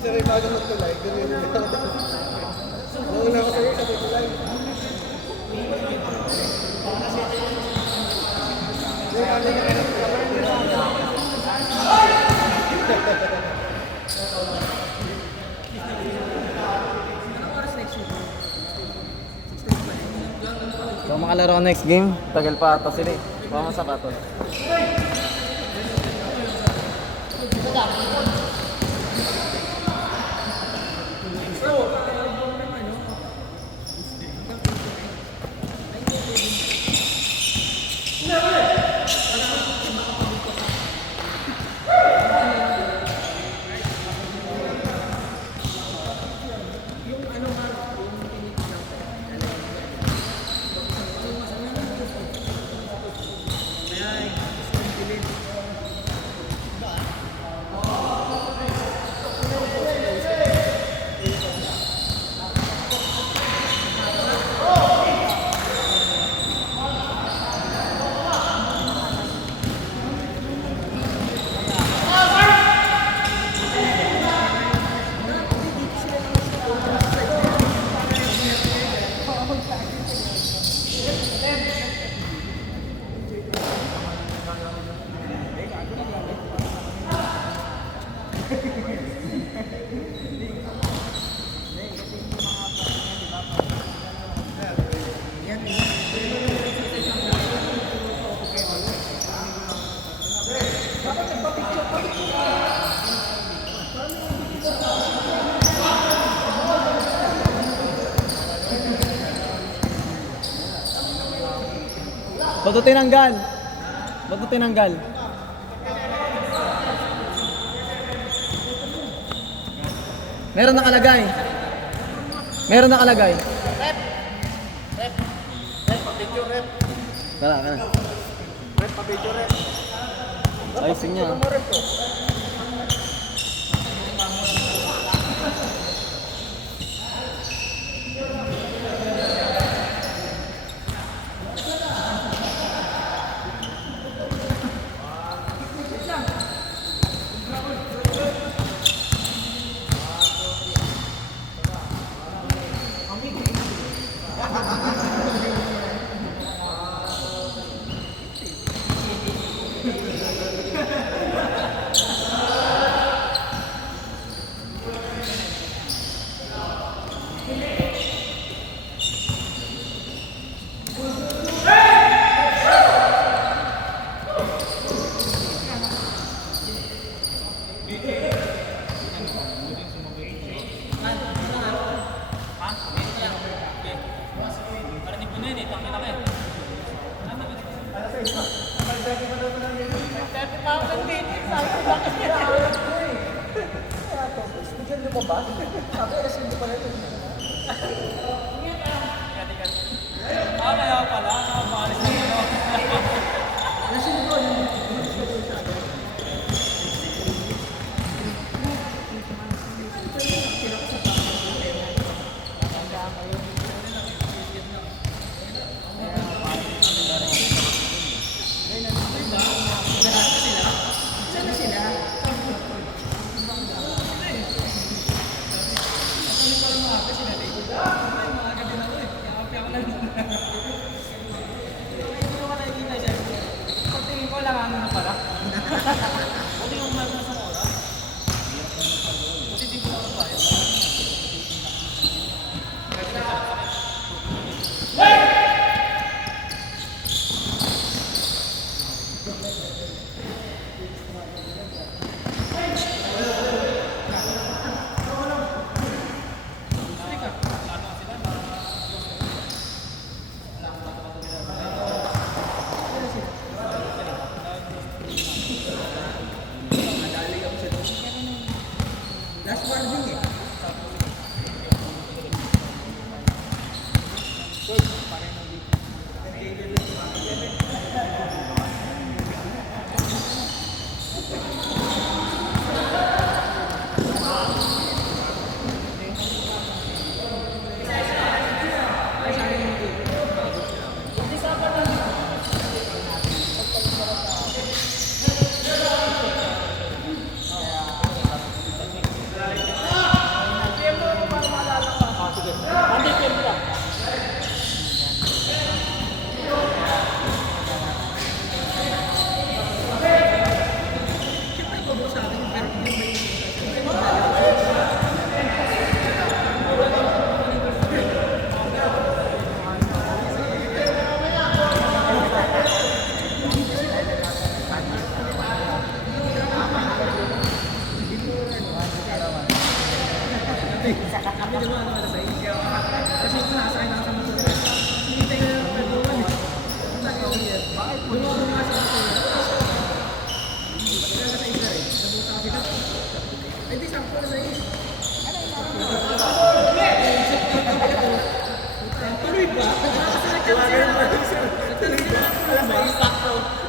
Isa rin bago magtulay, ganun yun. Nauna ko sa'yo sa magtulay. So makalaro next game, tagal pa ata sila eh. Baka masakaton. Ba't ito tinanggal? Ba't ito tinanggal? Meron nakalagay. Meron nakalagay. Rep, pa-video, rep. Wala ka na. Rep, pa-video, rep. Ayusin niya. Rep to.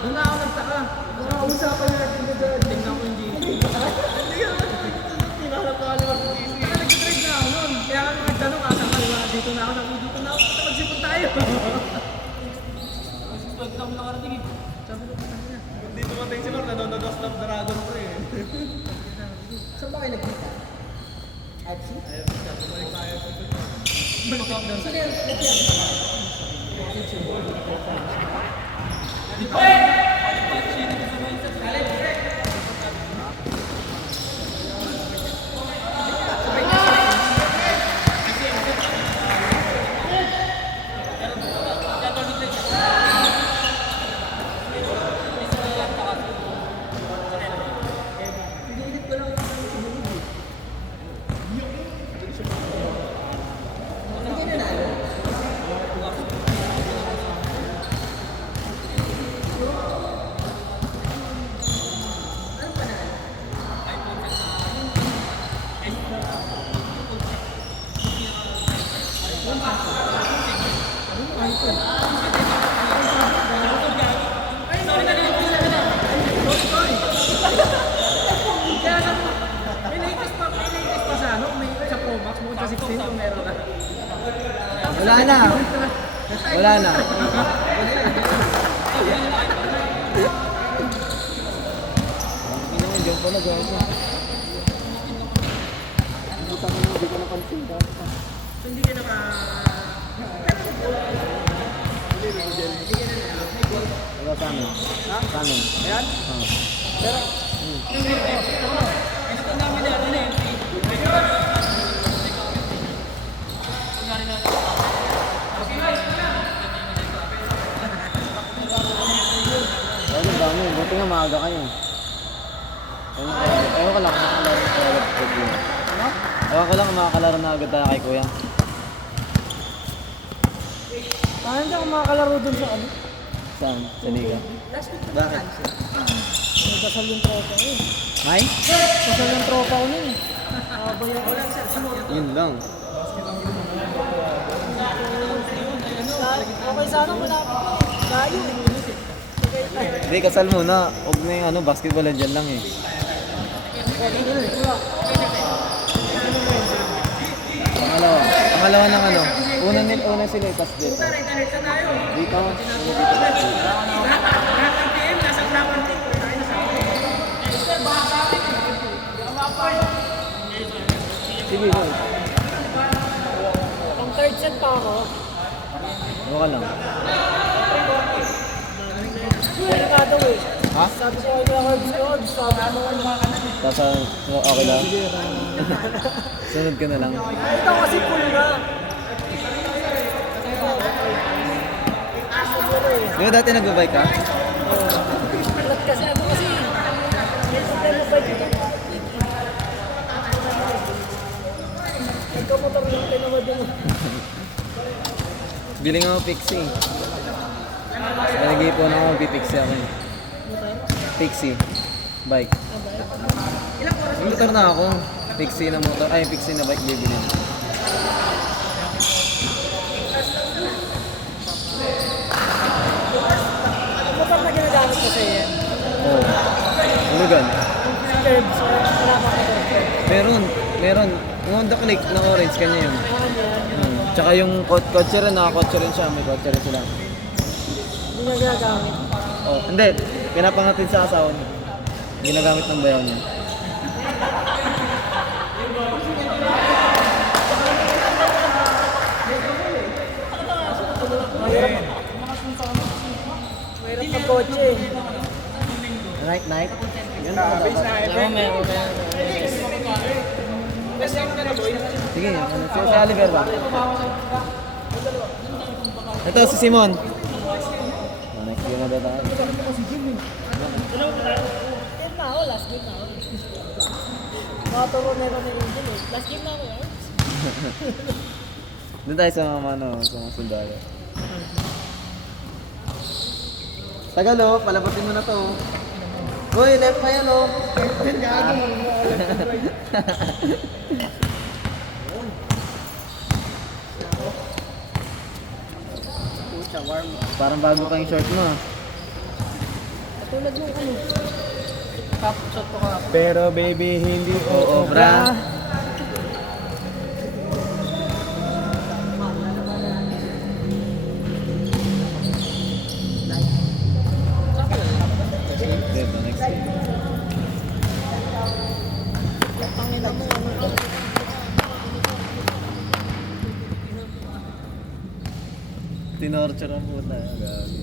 Doon na ako nagtaka. Usapan nila dito dyan. Tingnan ko yung GC. Tinanap ko kaliwa sa GC. Nag-trade na ako nun. Kaya kami nagtanong, asan kaliwa? Dito na ako. Sabi dito na ako. Magsipon tayo. Magsipon kami nakarating eh. Sabi ko, patang niya. Hindi tumating si Mark, nanonood ako ng Dragon pre. Saan ba kayo nagkita? Absi? Bumalik tayo. Saan yan? Wala na. Wala na. Diyan pa nag-ako. Hindi ko napansin ka. Hindi ka naka... Wala sa amin. Ha? Sa amin. Ayan? Oo. Pero... Ito namin na ano na yun. Ang dami. Buti nga maaga kayo. Ewan ko lang kung makakalaro sa laptop yun. Ano? Ewan ko lang kung makakalaro na agad tayo kay kuya. Hindi ako makakalaro dun sa ano. Saan? Sa liga? Bakit? Nagdasal yung tropa ko eh. May? Dasal yung tropa ko nun eh. Bayan ko lang sa Yun lang. okay sana wala pa. Layo eh. Hindi, kasal muna. Huwag na yung basketball dyan lang eh. Pangalawa ng una sila eh, tas dito. Dito. Sige, go. Pang third set pa ako. Ano ka lang? Wala ka daw eh. Ha? Sabi ko kay Herbs, sabi mo Tapos, okay lang? Sunod ka na lang. ito kasi full na. Di ba dati nag-bike ka? Ba't kasi ano kasi, may problema ba dito? Nagkamotor lang tayo naman din. Bili nga ako Pixie. Nag-iipon ako, magpipixie ako eh. Pixie. Bike. May motor na ako. Pixie na motor. Ay, Pixie na bike bibili. Motor na ginagamit ko sa iyo. Oo. Ano gan? Herbs, wala pa ko. Meron. Yung Honda Click na orange, kanya yun. Tsaka yung kotse rin, nakakotse rin siya. May kotse rin sila. Hindi na ginagamit. Oh, hindi. Pinapangatin sa asawa niya. Ginagamit ng bayaw niya. Mayroon pa kotse eh. Night? Yan Ah, base na Alam mo, meron. Sige, si Oliver ba? Ito, si Simon. Next game na ba tayo? Game na ako, last game na ako. Makaturo na rin ng Angel eh. Last game na ako eh. Doon tayo sa mga sundalo. Tagalo, palabatin mo na to. Uy, left pa yan oh. Parang bago pa yung short mo. Katulad yung ano. Top shot ko ka. Pero baby, hindi Oo, bra. Ito, next game. Pangina mo, ano. Tinorture ang puta. Gabi.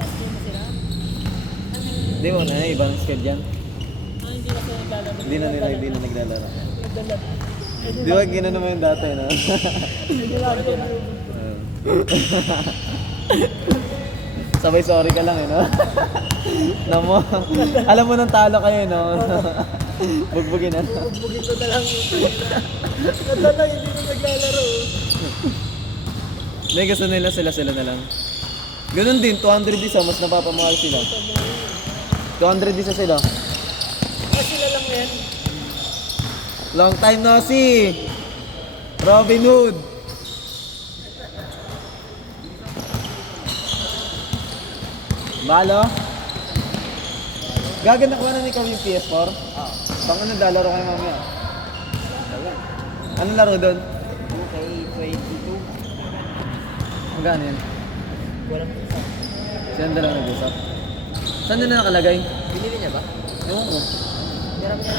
Last game na sila. Hindi mo na, ibang sked yan. Hindi na sila naglalaro. Hindi na naglalaro. Nagdalab. Di ba ginano mo yung dati, no? Nagdalaro. Sabay sorry ka lang, eh, no? Namo, alam mo nang talo kayo, no? Bugbugin na. Bugbugin ko na lang. Nadala, hindi na naglalaro. Hindi, gusto nila sila na lang. Ganun din, 200 isa, mas napapamahal sila. 200 isa sila. Sila lang yan. Long time no see! Robin Hood! Balo? Gaganda ko na ni kami yung PS4? Baka naglalaro kayo mamaya. Anong laro doon? 2K22. Magkano yan? Walang isa. Silang dalawa nag-usap. Saan nila nakalagay? Binili niya ba? Ewan ko. Meron niya.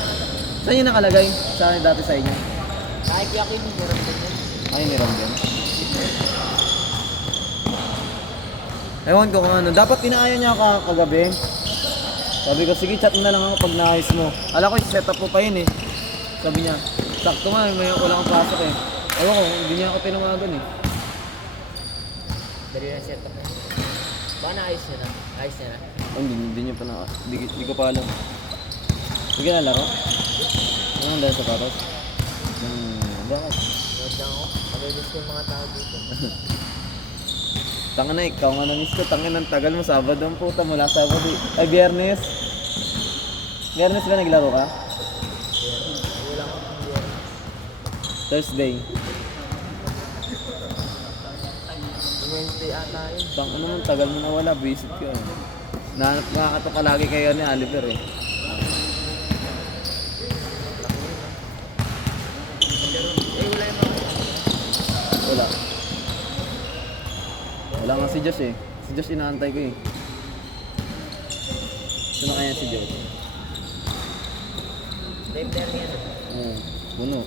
Saan yun nakalagay? Sa dati sa inyo? Nakikita ko yung meron din yan. Ay, meron din. Ewan ko kung ano. Dapat inaaya niya ako kagabi. Sabi ko, sige, chat mo na lang ako pag naayos mo. Alam ko, set up mo pa yun eh. Sabi niya, sakto nga, may wala kang pasok eh. Ewan ko, hindi niya ako tinawagan eh. Dali na set up na. Baka naayos niya na. Ayos niya na. Hindi niya pa na. Hindi ko pa alam. Sige na laro. Ano ang dahil sa patos? Bakit? Huwag lang ako. Pag-release ko yung mga tao dito. Tanga na, ikaw nga na-miss ko. Tangin ang tagal mo. Sabado ang puta mula Sabado. Ay, Biyernes. Biyernes ba naglaro ka? Thursday. Wednesday ata yun. Tang ano man, tagal mo nawala. Visit ko. Nahanap nga ka to kalagi kayo ni Oliver eh. Wala. Wala nga si Josh eh. Si Josh inaantay ko eh. Sino kaya si Josh? Live there yan. Oo, puno.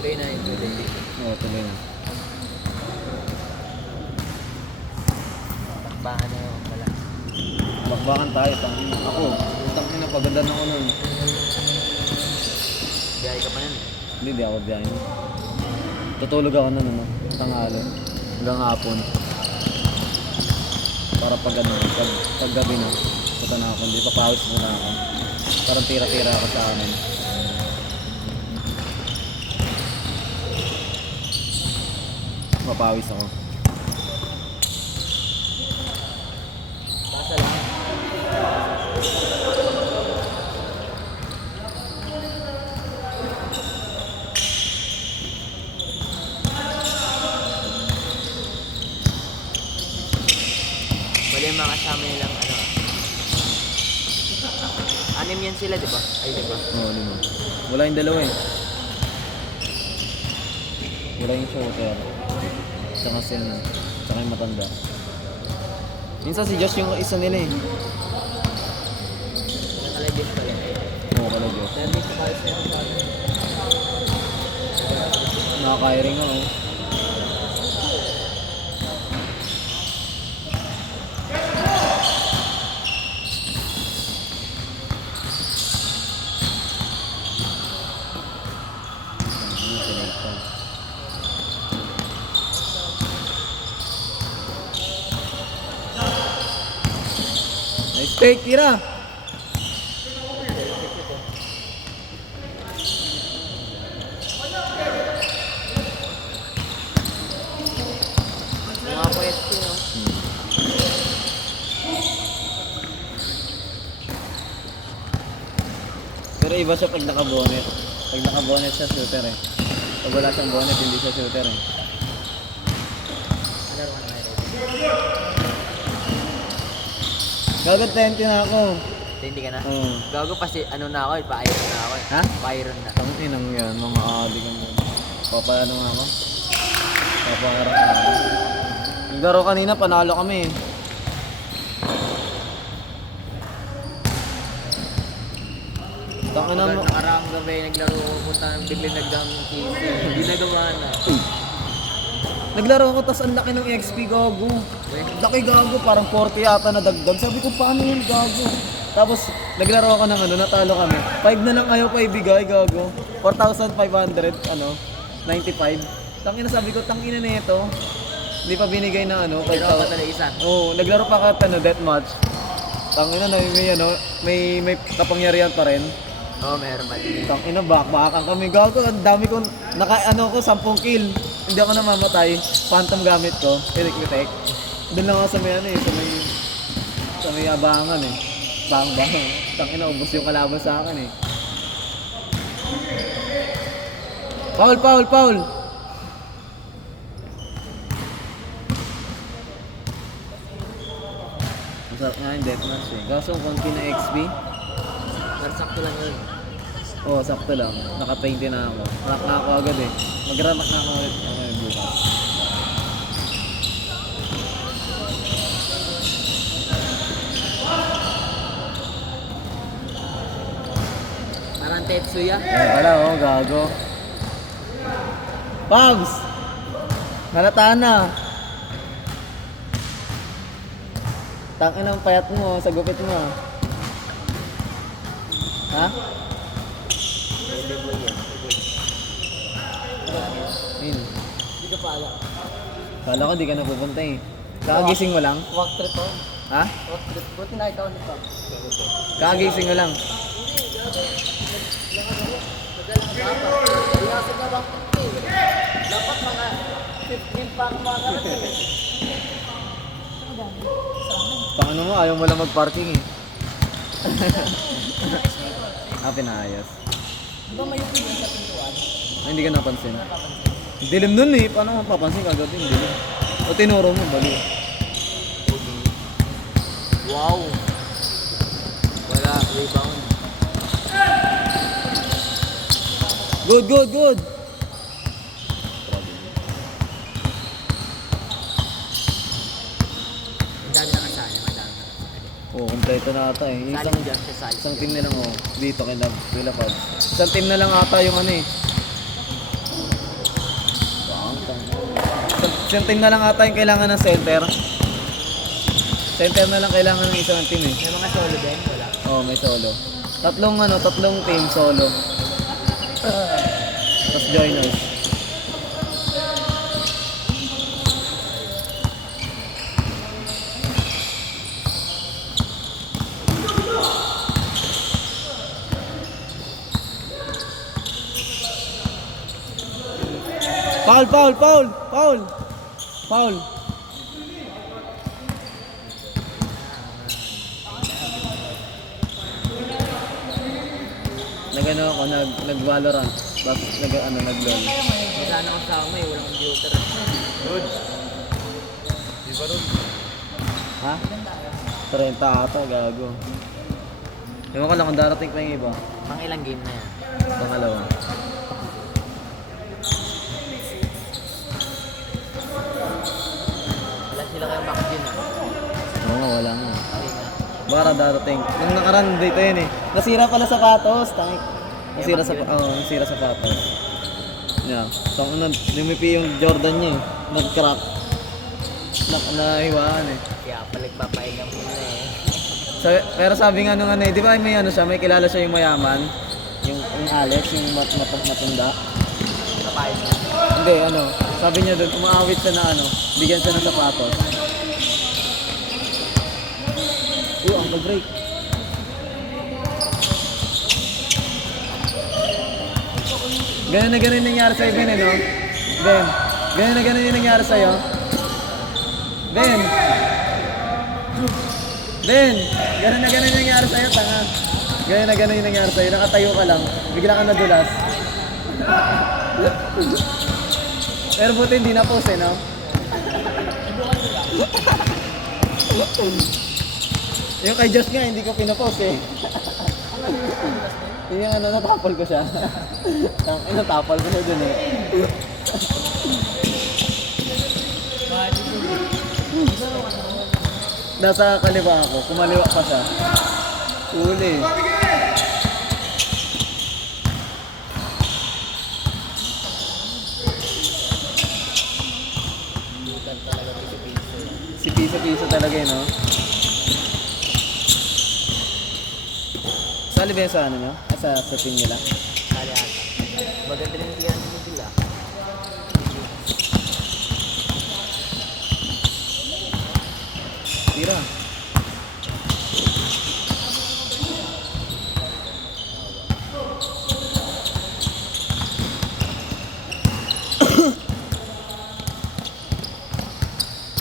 Tuloy na yun, tuloy. Oo, tuloy na. Takbahan na yun pala. Bakbakan tayo, tangin. Ako, tangin na paganda na ako nun. Biyahe ka pa nun. Hindi, di ako biyahin. Tutulog ako nun, ano, tanghali. Hanggang hapon. Para pag ano, pag gabi na, punta na ako, hindi papawis muna ako. Parang tira-tira ako sa amin. Papawis ako. Basa lang. Bali yung mga kasama nilang ano ah. Anim yan sila, di ba? Ay, di ba? Oo, lima. Wala yung dalawa eh. Wala yung shooter. Tsaka si ano, tsaka yung matanda. Minsan si Josh yung isa nila eh. Nakalagay pala. Oo, kala Josh. Dahil may kapalis na sa akin. Nakaka-hiring ako. Nice take, tira! Mga pwet ko, no? Pero iba siya pag naka-bonnet. Pag naka-bonnet siya, shooter eh. Pag wala siyang bonnet, hindi siya shooter eh. Laro ka na ngayon. Gagad 20 na ako. Hindi ka na? Oo. Gago kasi ano na ako eh, pa-iron na ako eh. Ha? Pa-iron na. Tangin nang yan, mga adi ka mo. Papaano nga ako? Papangarap na ako. Yung laro kanina, panalo kami eh. Tangin na mo. Nakaraang gabi, naglaro ko punta ng biglang nagdang PC. Hindi nagawa na. Naglaro ako, tas ang laki ng XP, gago. Laki gago, parang 40 yata na dagdag. Sabi ko, paano yun, gago? Tapos, naglaro ako ng ano, natalo kami. 5 na lang ayaw pa ibigay, gago. 4,500, ano, 95. Tangina, sabi ko, tangina na ito. Hindi pa binigay na ano, Pero ako talaga isa. Oo, naglaro pa ka ano, deathmatch. Tangina na may ano, may kapangyarihan pa rin. Oo, meron mali. Tangina, bakbakan kami, gago. Ang dami kong ano ko 10 kill. Hindi ako namamatay. Phantom gamit ko, electric. Doon lang ako sa may ano eh, sa may abangan eh. Bang. Tangina, ubos yung kalaban sa akin eh. Foul. Masarap nga yung deathmatch eh. Kaso konti na XP. Pero sakto lang yun. Oo, sakto lang. Naka-20 na ako. Rank na ako agad eh. Mag-rank na ako ulit bukas. Parang Tetsuya. Ayan pala oh, gago. Pabs! Nalataan na. Tangin ang payat mo sa gupit mo. Ha? Pwede boy yan. Min. Hindi ka pala. Kala ko di ka na pupunta eh. Kakagising mo lang? Walk trip ako. Ha? Buti na ikaw nito. Kagising ko lang. Dapat mga 15 pa ang mga karating. Paano mo? Ayaw mo lang mag-parking eh. Pinaayos. Di ba may upin sa pintuan? Ay, hindi ka napansin. Dilim nun eh. Paano mo papansin kagabi? Dilim. O tinuro mo, bali. Wow! Wala, rebound. Good, good, good! Ang dami nakasali, madami. Oo, kompleto na ata eh. Yung Sali mo dyan, sasali. isang team na lang oh. Dito kay Lab, kay Lapad. Isang team na lang ata yung ano eh. Isang team na lang ata yung kailangan ng center. Center na lang kailangan ng isang team eh. May mga solo din, wala. Oo, may solo. Tatlong team solo. Tapos joiners. Foul, foul, foul, foul. Foul. Nagano ako, nag-Valorant. Tapos nag-LOL. Wala na kasama eh, walang computer. Good. Di ba ron? Ha? 30 ata, gago. Ewan ko lang kung darating pa yung iba. Pang ilang game na yan? Pangalawa. Wala sila kayong back din ah. Oo nga, wala nga. Hindi nga. Baka darating. Nung nakaraan dito yun eh. Nasira pala sapatos, tangik. Nasira sapatos. Yeah. So, lumipi yung Jordan niya eh. Nag-crack. Nahiwaan eh. Kaya pala nagpapahinga muna eh. Pero sabi nga nung ano eh, di ba may ano siya, may kilala siya yung mayaman? Yung Alex, yung matanda. Kapahin na. Hindi, ano, sabi niya doon, umaawit siya na ano, bigyan siya ng sapatos. Uncle break. Ganun na ganun yung nangyari sa'yo, Ben, no? Ben, ganun na ganun yung nangyari sa'yo. Ben! Ben! Ganun na ganun yung nangyari sa'yo, tanga. Ganun na ganun yung nangyari sa'yo, nakatayo ka lang, bigla ka nadulas. Pero buti hindi na post eh, no? Yung kay Josh nga, hindi ko pinapost eh. Yung ano, natapal ko siya. Natapal ko siya dun eh. Nasa kaliwa ako, kumaliwa pa siya. Uli. Si Piso talaga eh, no? Sali ba yan sa ano nyo? Sa team nila? Kali ata. Maganda rin yung tiyan mo nila. Tira.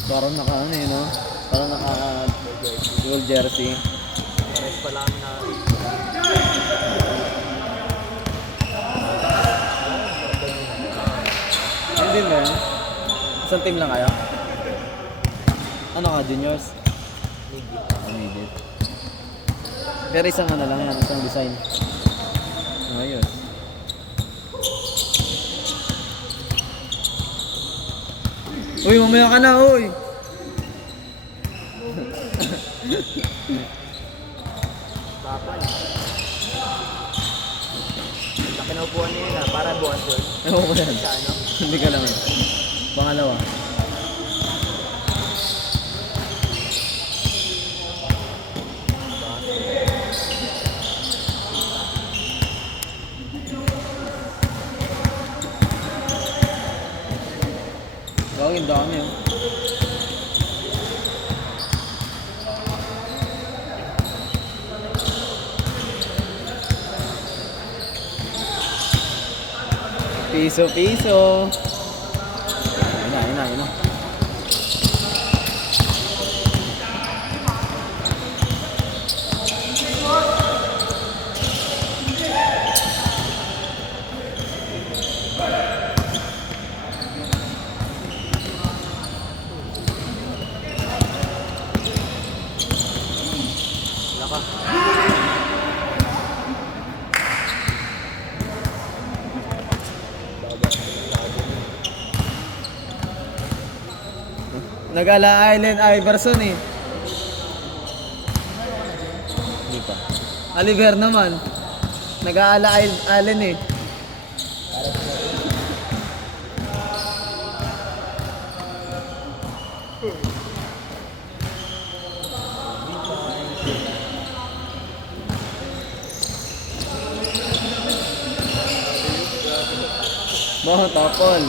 Parang naka ano eh, no? Parang naka dual jersey. Pares pa lang na... Hindi ba yan? Isang team lang kayo? Ano ka, juniors? Immediate. Pero isang ano lang yan, isang design. Ayos. Uy, mamaya ka na, uy! Tapal. Sa pinaupuan niya yun ah, para buwan doon. Ewan ko yan. Sa ano? Hindi ka lang eh. Pangalawa. Gawin dami oh. Piso. Yun na. Nag-ala Island Iverson eh. Hindi pa. Oliver naman. Nag-aala Island eh. Boh, topol.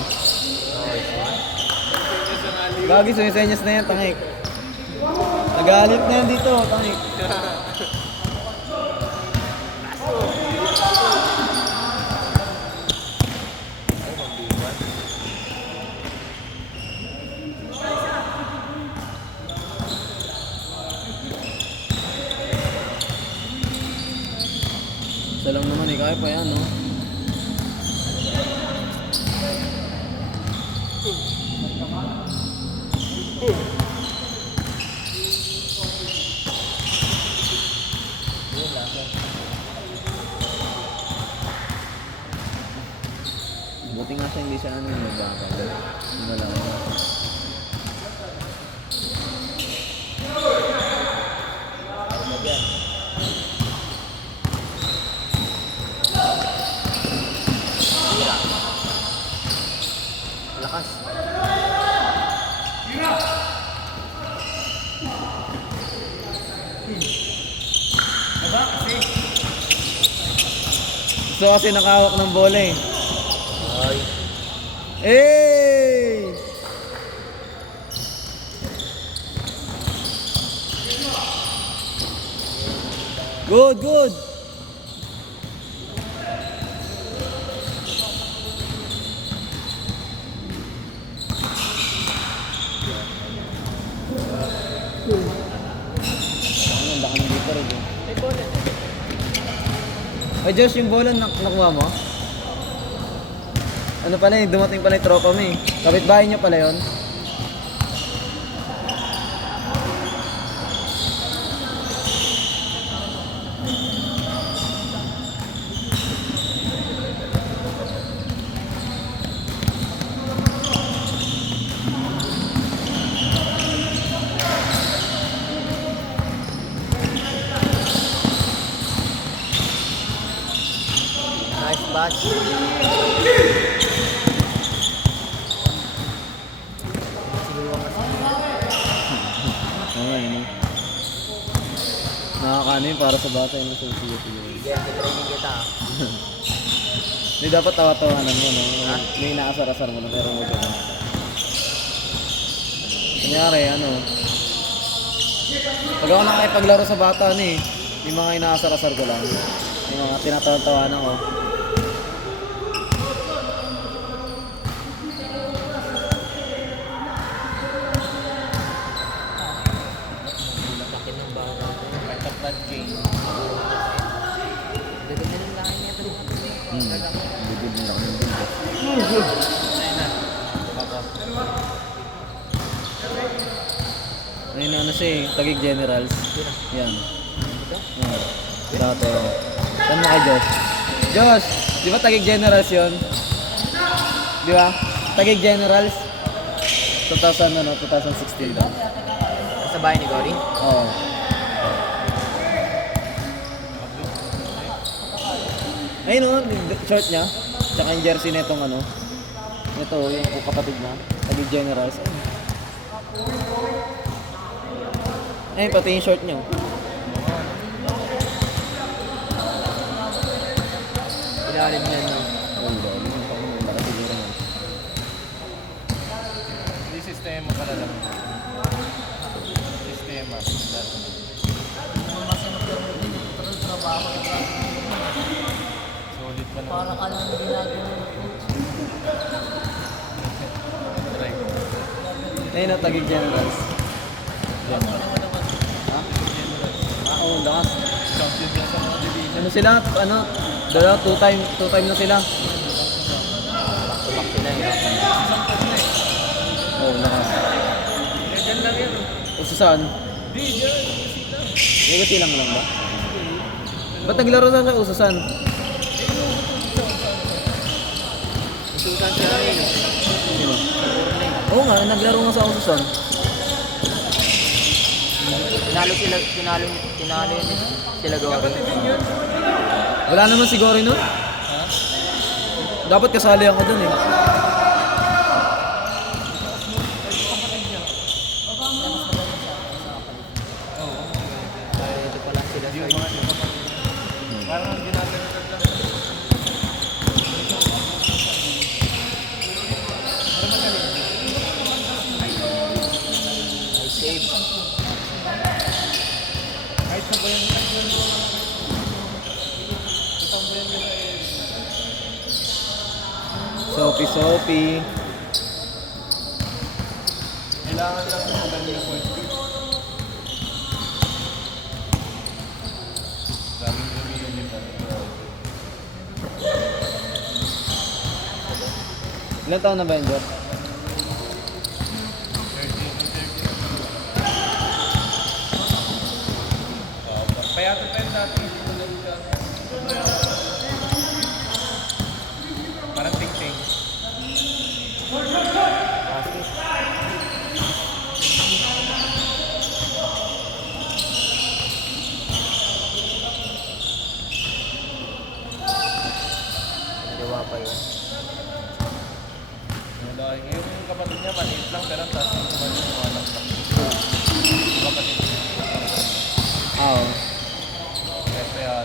Gagi, sumisenyas na yan, tangik. Nagalit na yan dito, tangik. Isa lang naman eh, kaya pa yan, no? Buti nga siya hindi siya ano yung magbakal. Hindi lang. Lakas. Gusto kasi nakahawak ng bola eh. Hey! Good. Ang baka dito rin. Ay, Josh, yung bola nakuha mo? Ano pala eh, dumating pala yung tropa mo eh. Kapitbahay niyo pala yun. Nice bash. Ay, no. Nakakano yun para sa bata yun sa siyo. Training kita. Hindi dapat tawa-tawanan mo, no? May inaasar-asar mo na pero huwag ganun. Kunyari, ano? Pag ako nakipaglaro sa bata, ano eh, yung mga inaasar-asar ko lang. Yung mga tinatawa-tawanan ko. Ayun na ano siya eh, Taguig Generals. Yan. Dati. Saan mo kay Josh? Josh! Di ba Taguig Generals yun? Di ba? Taguig Generals? 2016 daw. Sa bahay ni Gory? Oo. Ayun o, short niya. Tsaka yung jersey netong ano. Ito, yung kapatid niya. Taguig Generals. Ayun, pati yung short niya. Ilalim niya no? Oo, ilalim. Laki siguro mo. Hindi sistema pala lang. Sistema. Solid pa naman. Parang alam na ginagawa ng coach. Ayun na, Taguig Generals. General. Ha? Oo, lakas. Ano sila? Ano? Dalawa, two time na sila. Tumak sila eh. Oo, lakas. Diyan lang yan. O sa saan? Di, diyan. Legacy lang ba? Ba't naglaro na sa Ususan? Susan sila rin. Sino? Oo nga, naglaro nga sa Ususan. Tinalo yun sila gawa. Wala naman si Gory nun? Dapat kasali ako dun eh. Ito pala sila sa Parang ginagano lang. I save. Kahit sa bayan lang yun. Sophie. Kailangan lang yung maganda yung point. Daming gamitin din natin. Ilan taon na ba yun, Jor? Payato pa yun dati. Parang ting-ting. Nagawa pa yun. Dahil ngayon yung kapatid niya, maliit lang, pero ang taas ng kumalit ng anak lang. Kapatid niya. Oo. Kaya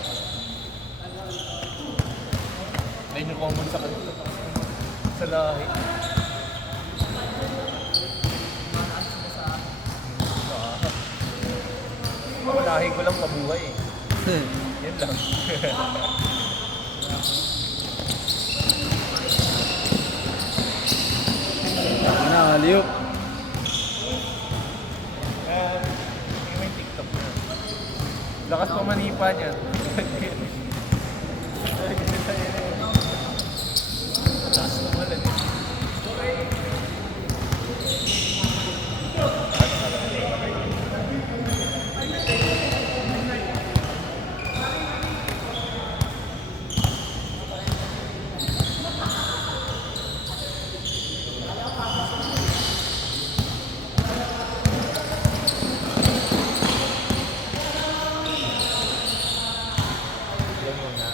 may new common sa kanila. Sa lahi. Lahi ko lang mabuhay eh. Yan lang. Nakaliw. May TikTok na. Lakas pa manipa niya. Lakas tumalan eh. Yan muna.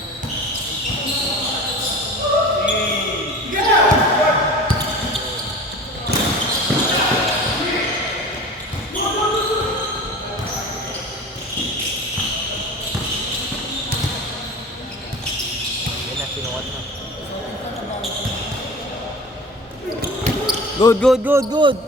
Yan na, sinukat na. Good.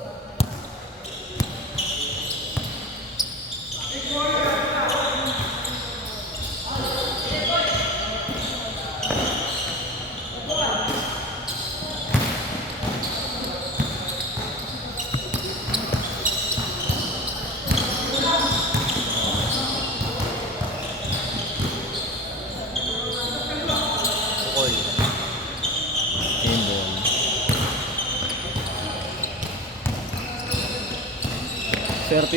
Tukol. Ayun.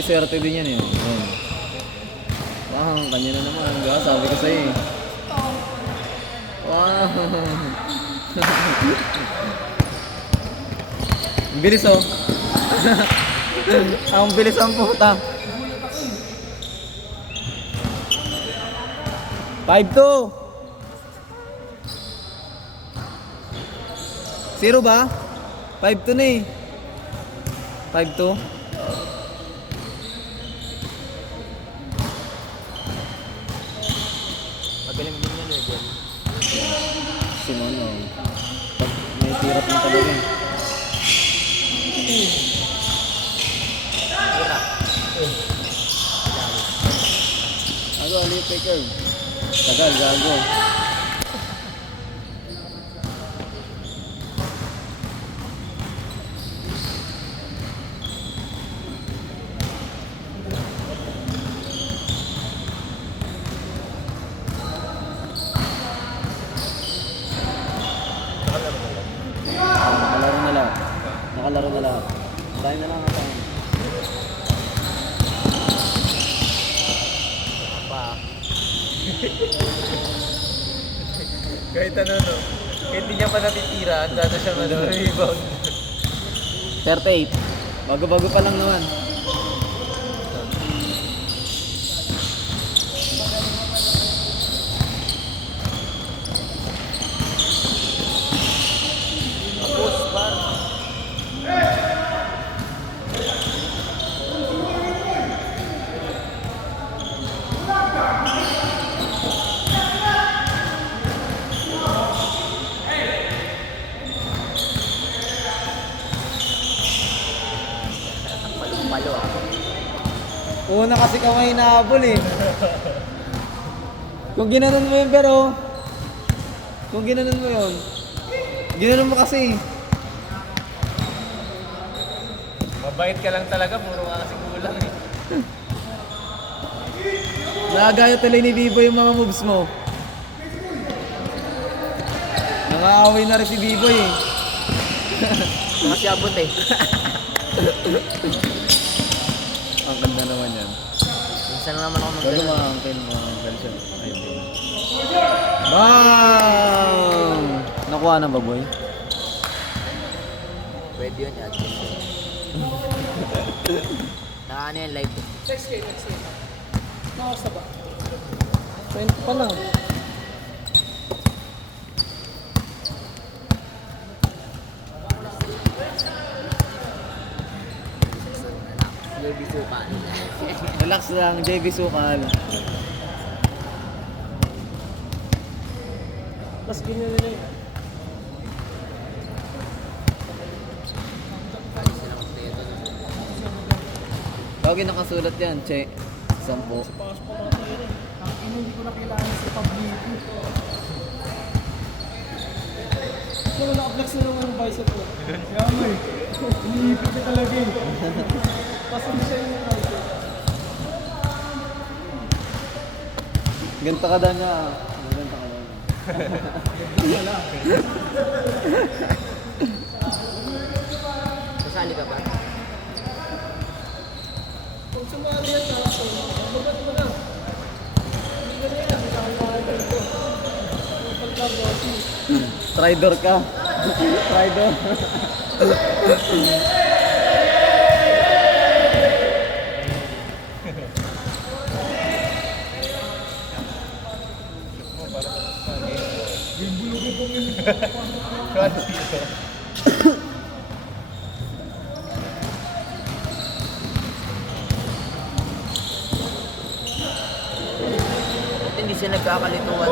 Swerte din yan eh. Ayun. Wow, kanya na naman. Diba? Sabi ko sa'yo eh. Wow. Ang bilis oh. Ang bilis ang puta. 5-2. 0 ba? 5-2 na eh. 5-2. Magaling din yan eh, Jen. Simon oh. Pag may tirap ng talaga eh. Hirap. Ano, Ali Faker? Tagal, gago. nakalaro na lahat. Tayo na lang ang tayo. Pa. Kahit ano, no? Kahit hindi niya pa natitira, handa na siya rebound. 38. Bago-bago pa lang naman. Tapos, par. Palo ah. Una kasi kamay nahabol eh. Kung ginanon mo yun pero... Kung ginanon mo yun... Ginanon mo kasi. Mabait ka lang talaga, puro ka kasi kulang eh. Nakagaya tuloy ni Bibo yung mga moves mo. Nangaaway na rin si Bibo eh. Kasi abot eh. Ang ganda naman yan. Minsan lang naman ako Bago magdala. mga uncle mo, uncle siya. Bang! Nakuha na ba, boy? Pwede yun, yan. Nakaano yan, live. Next game. Nakasa ba? 20 pa lang. JB Sukan. Relax lang, JB Sukal. Mas ganyan nila eh. Tawagin nakasulat yan, che. 10. Pasok pa mga tayo rin. Ang hindi ko na kailangan sa publiko. Pero naka-flex na naman yung bicep ko. Kaya mo eh. Iniipit ka talaga eh. Kasi hindi siya yung bicep. Ganta ka daw niya. Ganta ka daw niya. Kasali ka ba? Kung sumali yan na ako, bagat mo na. Hindi ka na yan. Nakakalaman ko. Pagkabasi. Tridor ka. Tridor. Ba't hindi siya nagkakalituan?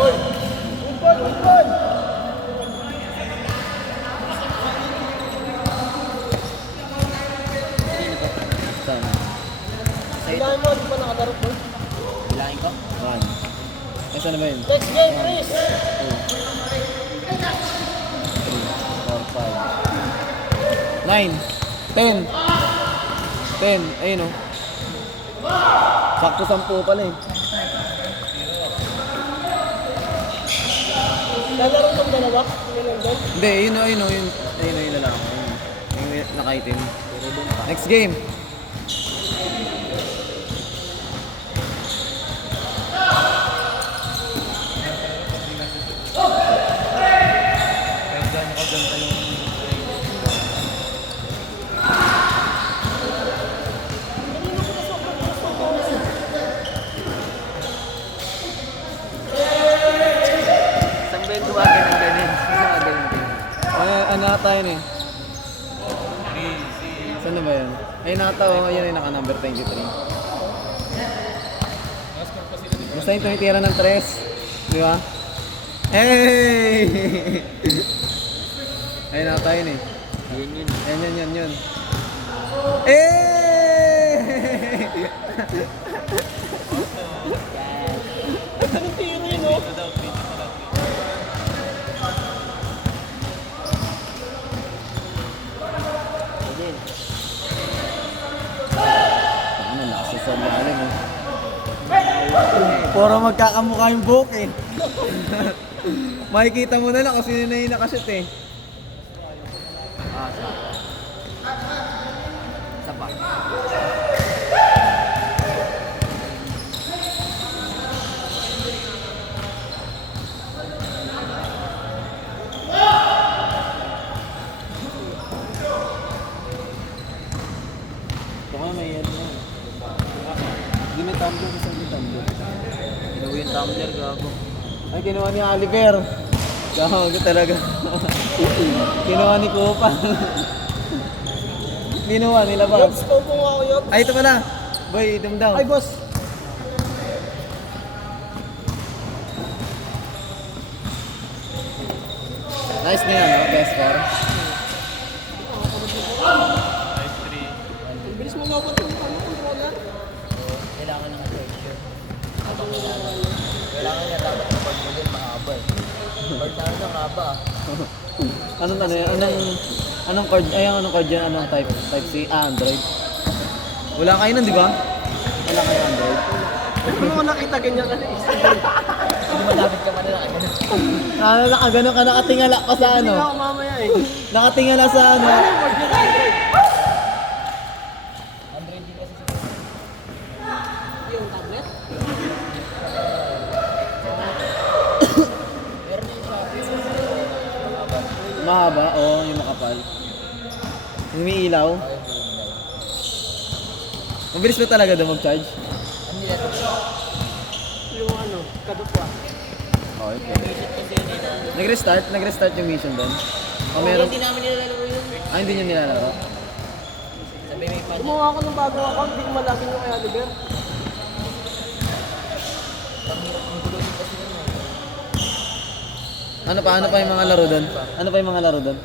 Saan? Kailangan mo, di ba nakadarap mo? Bilangin ko? 1. Ay, saan na ba yun? Next game, Chris! 2, 3, 4, 5, 9, 10. 10, ayun o. Sakto 10 pala eh. Lalaro ng dalawa? Ganun doon? Hindi, yun o, yun o, yun. Ayun o, yun na lang. Ayun. Yung nakaitim. Next game. Saan ba yung duwagan ng ganyan? Ano ata yun eh? Saan na ba yun? Ayun ata o, yun yung naka-number 23. Basta yung tumitira ng 3. Di ba? Hey! Ayun ata yun eh. Yun yun. Yan. Eh! Ang tiro yun, oh! Pwede. Ano, nasa sa lalim eh. Puro magkakamukha yung buhok eh. Makikita mo na lang kung sino na yung nakashoot eh. Tumbler, gago. Ay, kinuha ni Oliver. Gago talaga. Kinuha ni Kupa. Kinuha nila ba? Yops, po nga ako, Yops. Ay, ito pala. Boy, itom daw. Ay, boss. Nice na yan, no? Best score. Ang bilis mo nga ba itong controller? Kailangan ng pressure. Kailangan niya dapat na pag-model mahaba eh. Pag na haba. Anong ano yan? Anong card? Ay, anong card yan? Anong type? Type C? Ah, Android. Wala kayo nun, di ba? Wala kayo Android. Ano mo nakita ganyan ka na isa? Hindi malapit ka man na ganun. Nakagano ka, nakatingala ka sa Hindi ano? na ako mamaya eh. Nakatingala sa ano? Word yun, Android. Android din kasi sa Yung tablet? meron yung Shopee. Mahaba. Mahaba, oo, yung makapal. Yung may ilaw. Mabilis ba talaga daw mag-charge? Hindi na ito. Yung ano, kadupwa. Oh, okay. Mission kasi yun eh. Nag-restart yung mission doon. O meron? Hindi namin nilalaro yun. Ah, hindi nyo nilalaro. Sabi may pan. Gumawa ako ng bagong account, hindi ko malagin yung kay Oliver. Ano pa yung mga laro doon? Ano pa yung mga laro doon?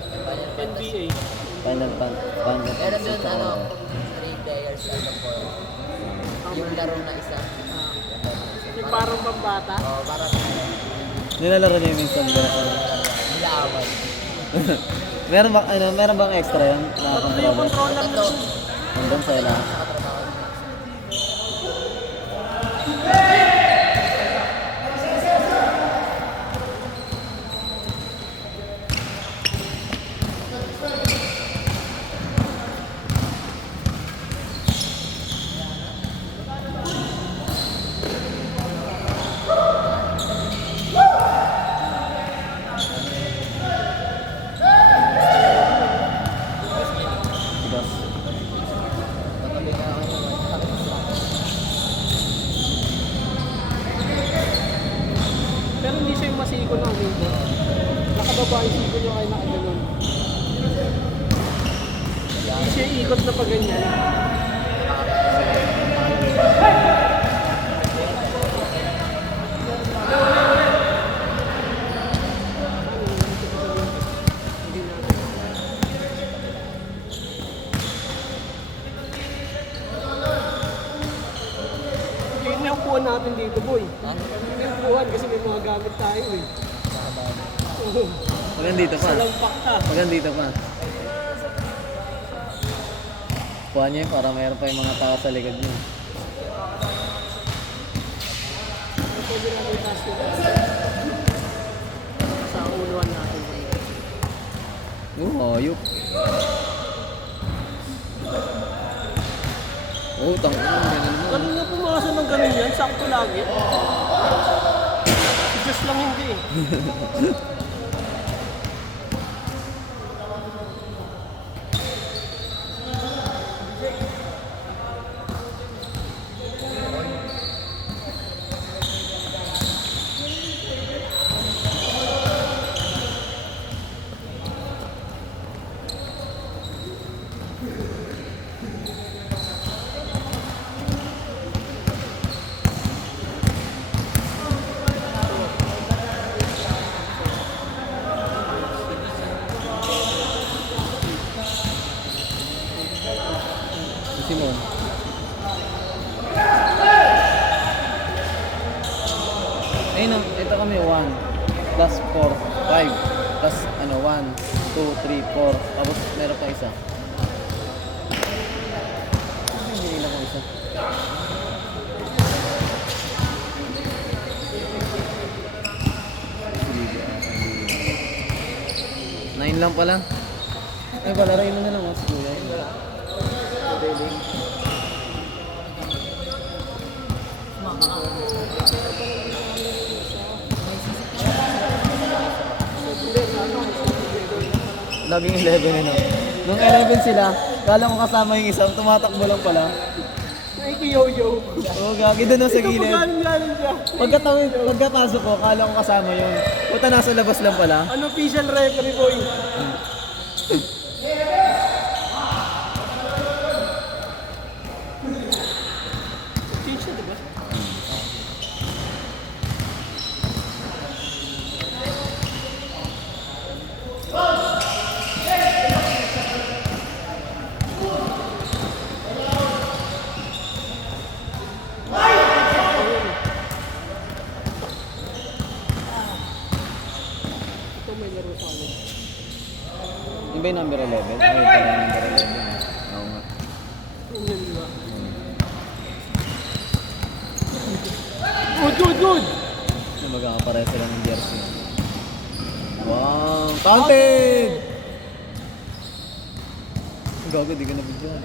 NBA. Final Meron Fantasy. doon tsaka ano, 3 players ano po. Yung laro na isa. Yung parang pambata. Oh, para Nilalaro niyo yung minsan ba? nilaaway. Meron bang extra yan? Na Tatlo yung controller? controller Ito, na. Hanggang sa ila. nakatrabaho. Diba? Patabi na ako yung Pero hindi siya yung masiko na dito. Nakababa yung siko niya kaya nakaganon. Hindi siya yung ikot na pa ganyan. Yun yung upuan natin dito, boy. Yun yung upuan kasi may mga gamit tayo eh. Oo. Hanggang dito pa. Salampak ka. Hanggang dito pa. Kuha niyo yun para mayroon pa yung mga tao sa likod niyo. Ano pwede natin itaas yun? Sa uluan natin. Hayop. Oh, tangin na, ganun naman. Ganun nga pumasok ng ganun yan, sakto lagi. Si Diyos lang hindi eh. Si Simon. Ayun, ito kami 1 plus 4, 5 plus 1, 2, 3, 4. Tapos meron pa isa. Hindi ilang ko isa. Nine lang pala. Ay, palaray mo na lang mas kuya. Laging 11 ano. Nung 11 sila, kala ko kasama yung isang tumatakbo lang pala. Yung Ay, kiyo-yo. Oo, gagi doon sa gilid. Galing siya. Pagkapasok ko, kala ko kasama yun. Puta, nasa labas lang pala. Ano official referee boy? Change na diba? Ito may laro sa amin. Yung ba yung number 11? Ay, pala yung number 11. Oo nga. Yun, di ba? Good, good, good! Na magkakapareha sila ng jersey. Wow! Counted! Gago, di ka nabigyan.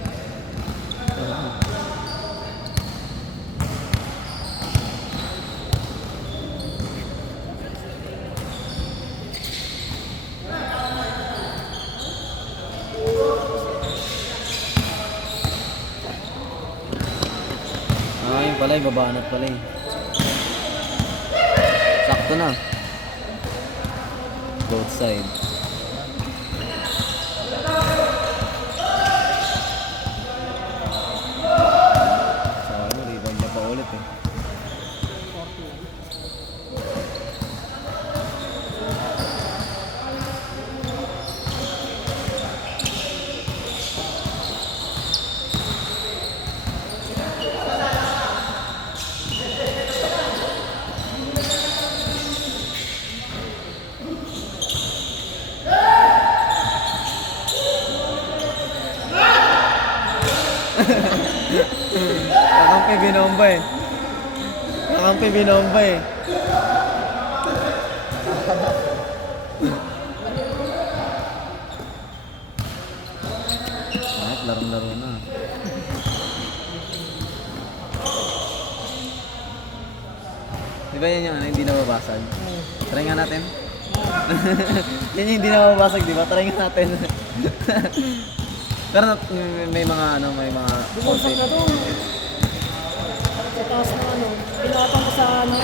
Ah, yun pala, babanat pala eh. Sakto na. Both side. So ano, rebound niya pa ulit eh. Kakampi binomba eh. Kakampi binomba eh. Kahit larong-laro na. Di ba yan yung ano, hindi nababasag? Try nga natin. Yan yung hindi nababasag, di ba? Try nga natin. Pero may mga ano, may mga Bumagsak na doon. Sa taas ng ano, pinatang ko sa ano,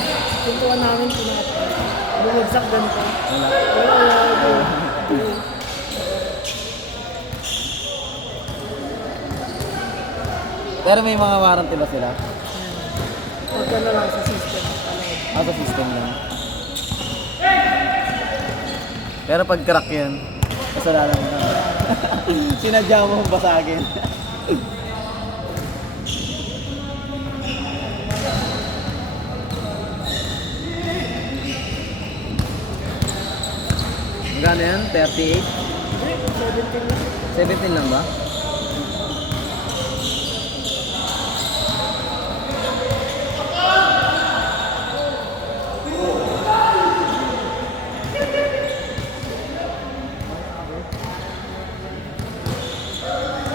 pintuan namin, pinatang. Bumagsak ganito. wala. Wala. Pero may mga warranty ba sila? Pagka na lang sa system. Ah, sa system lang. Pero pag crack yan, kasalanan mo na. Sinadya mo basagin. Magkano yan? 38? 17 lang ba?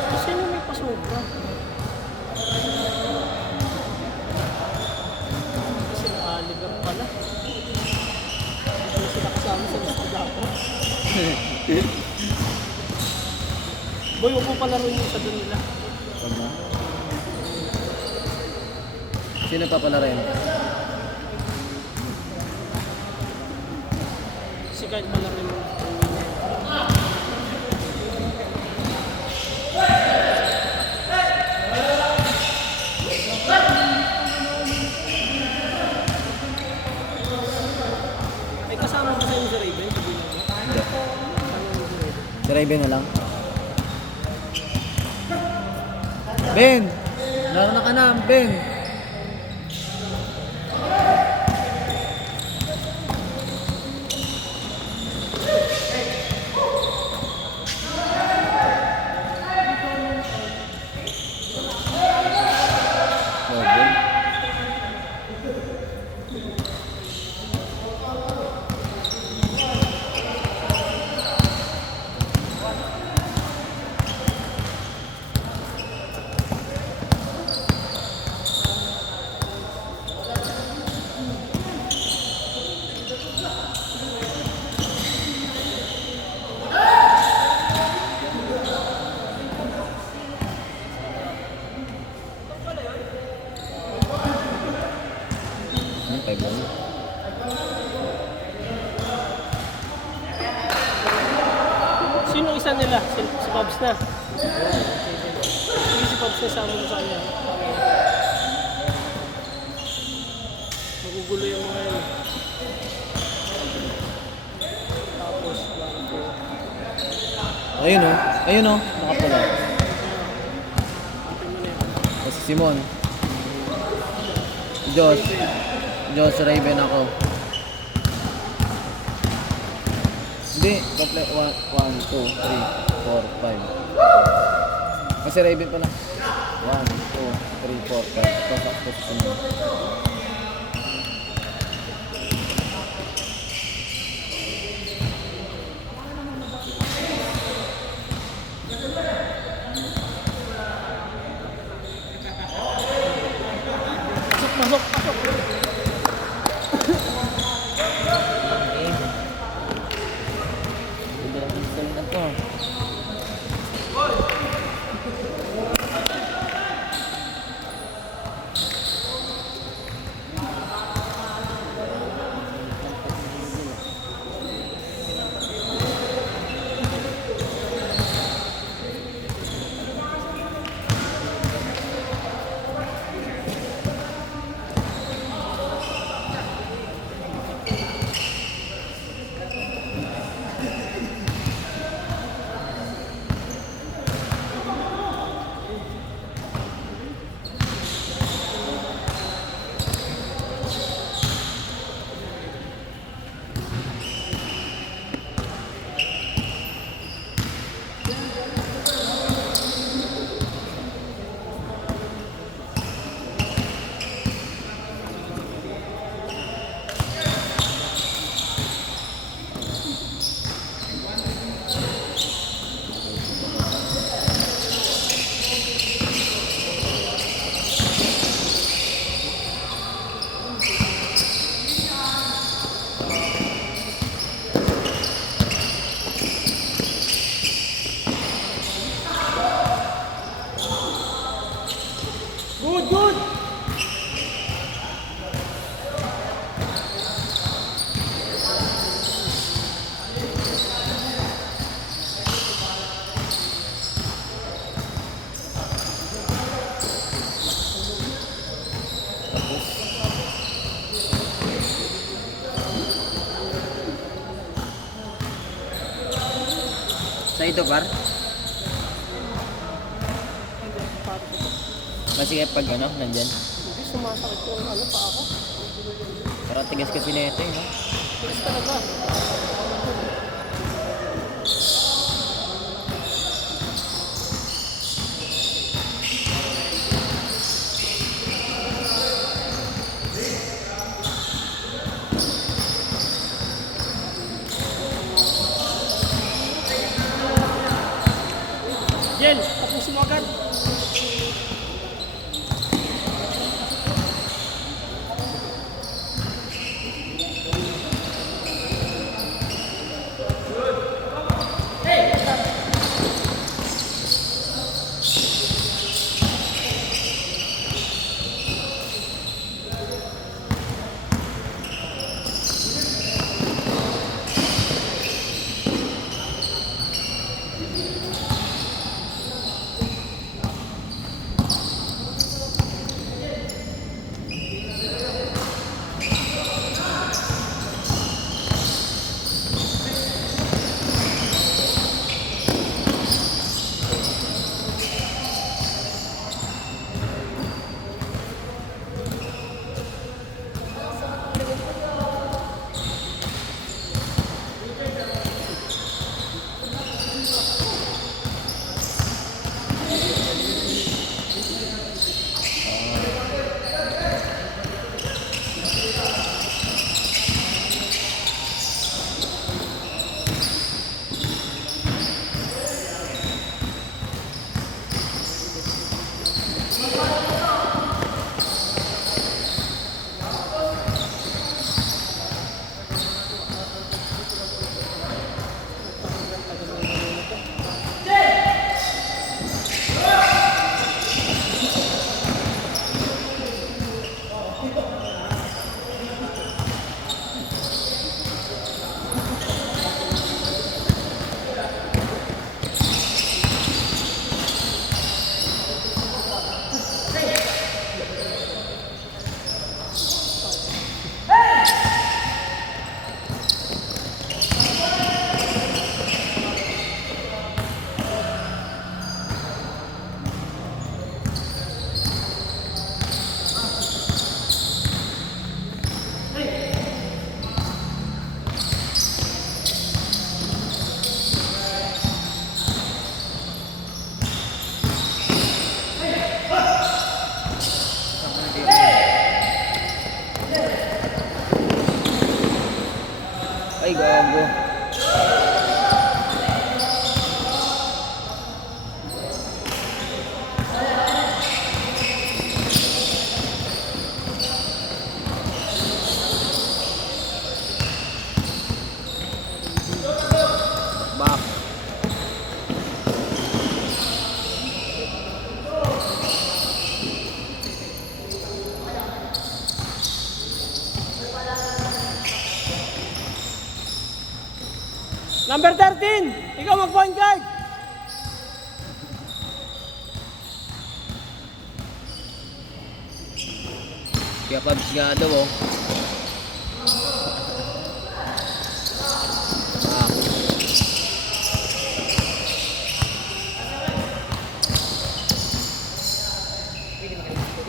Kasi yun may pasobra. Kasi Oliver pala. Hindi sila kasama sa gusto dapat. Boy, upo pala rin yung sa doon nila. Tama. Sino pa pala rin? Si Kyle pala rin yung ay kasama ba sa'yo sa Raven? Sabihin mo. Hindi. Kasama mo sa Raven. Si Raven na lang. Ben! Laro na ka na, Ben! Robin? Ano, 5 lang. Sino isa nila? Si Pops na. Sige, si Pops na sama mo sa kanya. Magugulo yung mga yun. Tapos, Ayun oh. Ayun oh. Nakapala. ito mo na yun. Tapos si Simon. Josh, Raven ako. Hindi, kaple 1, 2, 3, 4, 5. Kasi Raven pala. 1, 2, 3, 4, 5. Tapos si Simon. Pasok, pasok. Hindi lang install na to. Good, good! Sa ito, par? Kasi pag ano, nandyan. Hindi, sumasakit yung ano pa ako. Para tigas kasi na ito, no? Yes talaga. Jen, tapusin mo agad. Ay, gago. Back. Number 13, ikaw mag-point guard. Kaya pabs nga daw, oh. Ah.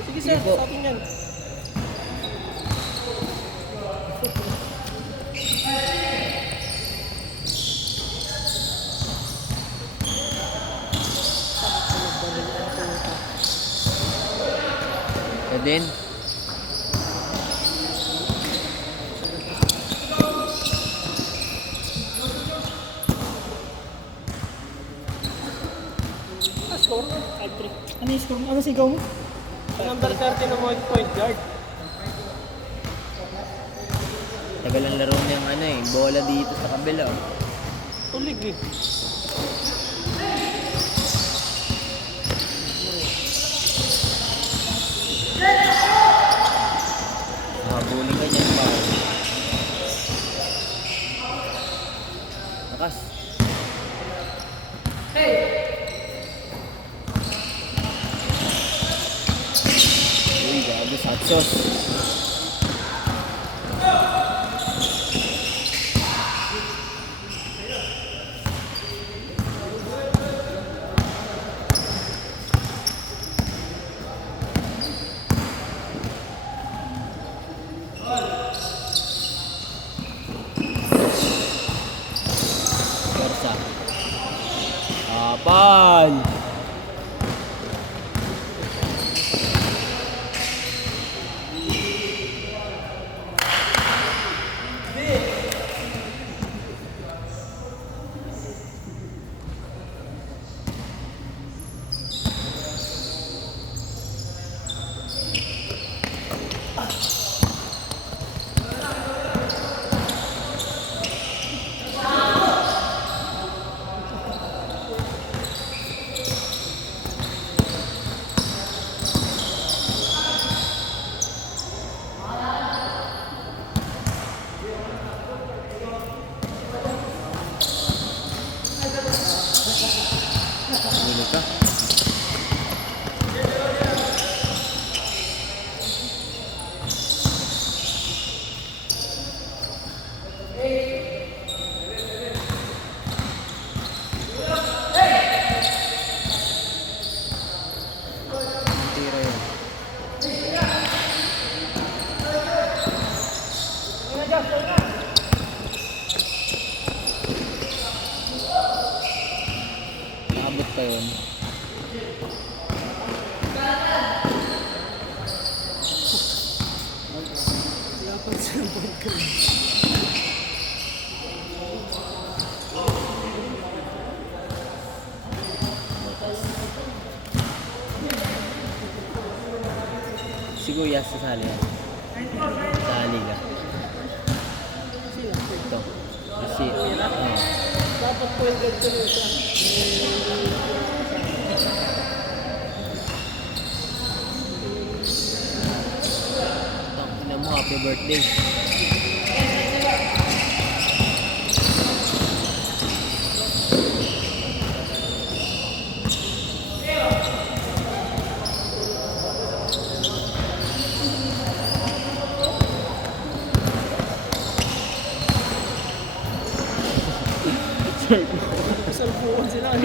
Sige sir, po. sa atin yan. And then, Score? 5-3. Ano yung score mo? Ano sigaw mo? Number 13 na point guard. tagal ang laro niyang ano eh, bola dito sa kabila. Oh. Tulig eh. Nakabuling ka dyan pa. Lakas. Uy, gago, satsos. Persa. Kapal. Ulo ka. Tira yan. Nakabot pa yun. Dapat sa point guard. Siguro sa sali yan. Sali ka. Ito. Kasi, Dapat point guard ko rin siya. ina mo, happy birthday. Salpuan sila.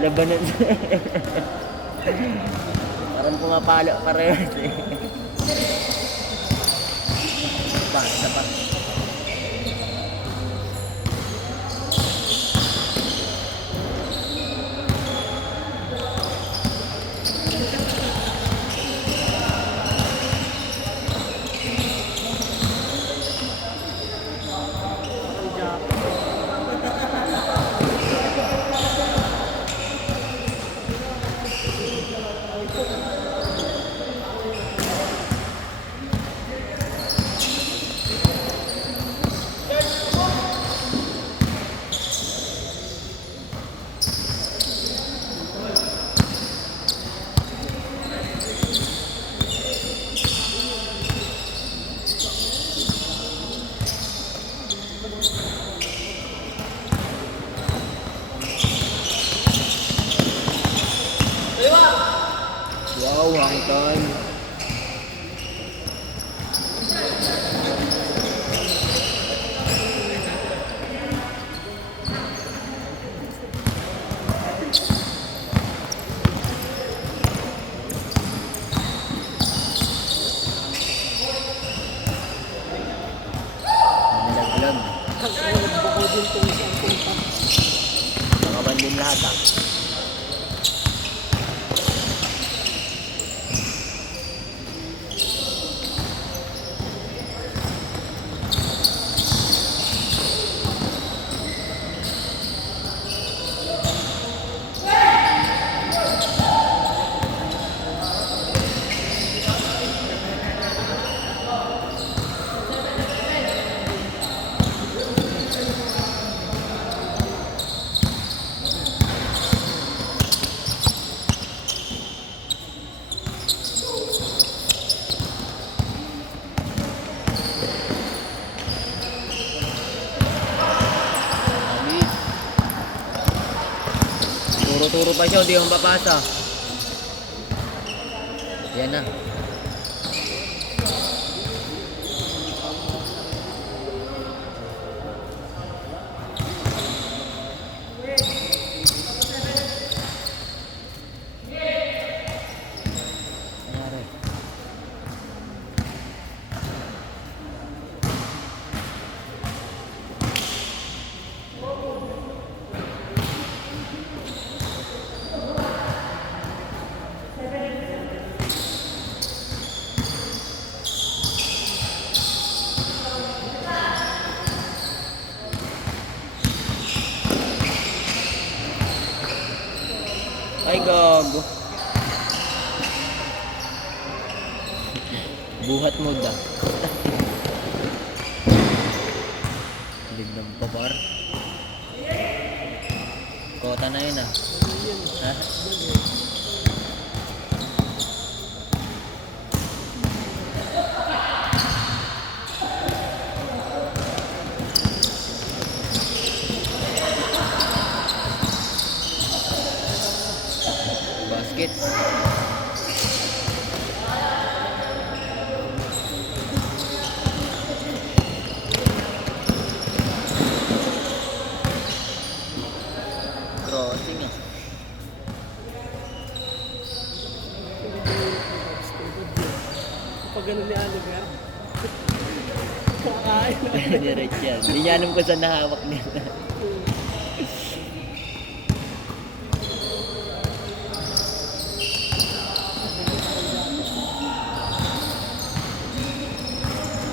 Labanan. Parang pumapalo parehas eh. Isa pa. yung kung saan punta. Nakaban din lahat ah. Turo-turo pa siya, di mo papasa. Yan na. Nangyari. Ay, gago. Buhat mo da. Biglang pa par. Kota na yun ah. Ha? Basket. Crossing ah. Kapag ganun ni Oliver, kakain. Diretso yan. Hindi niya alam kung saan nahawak nila.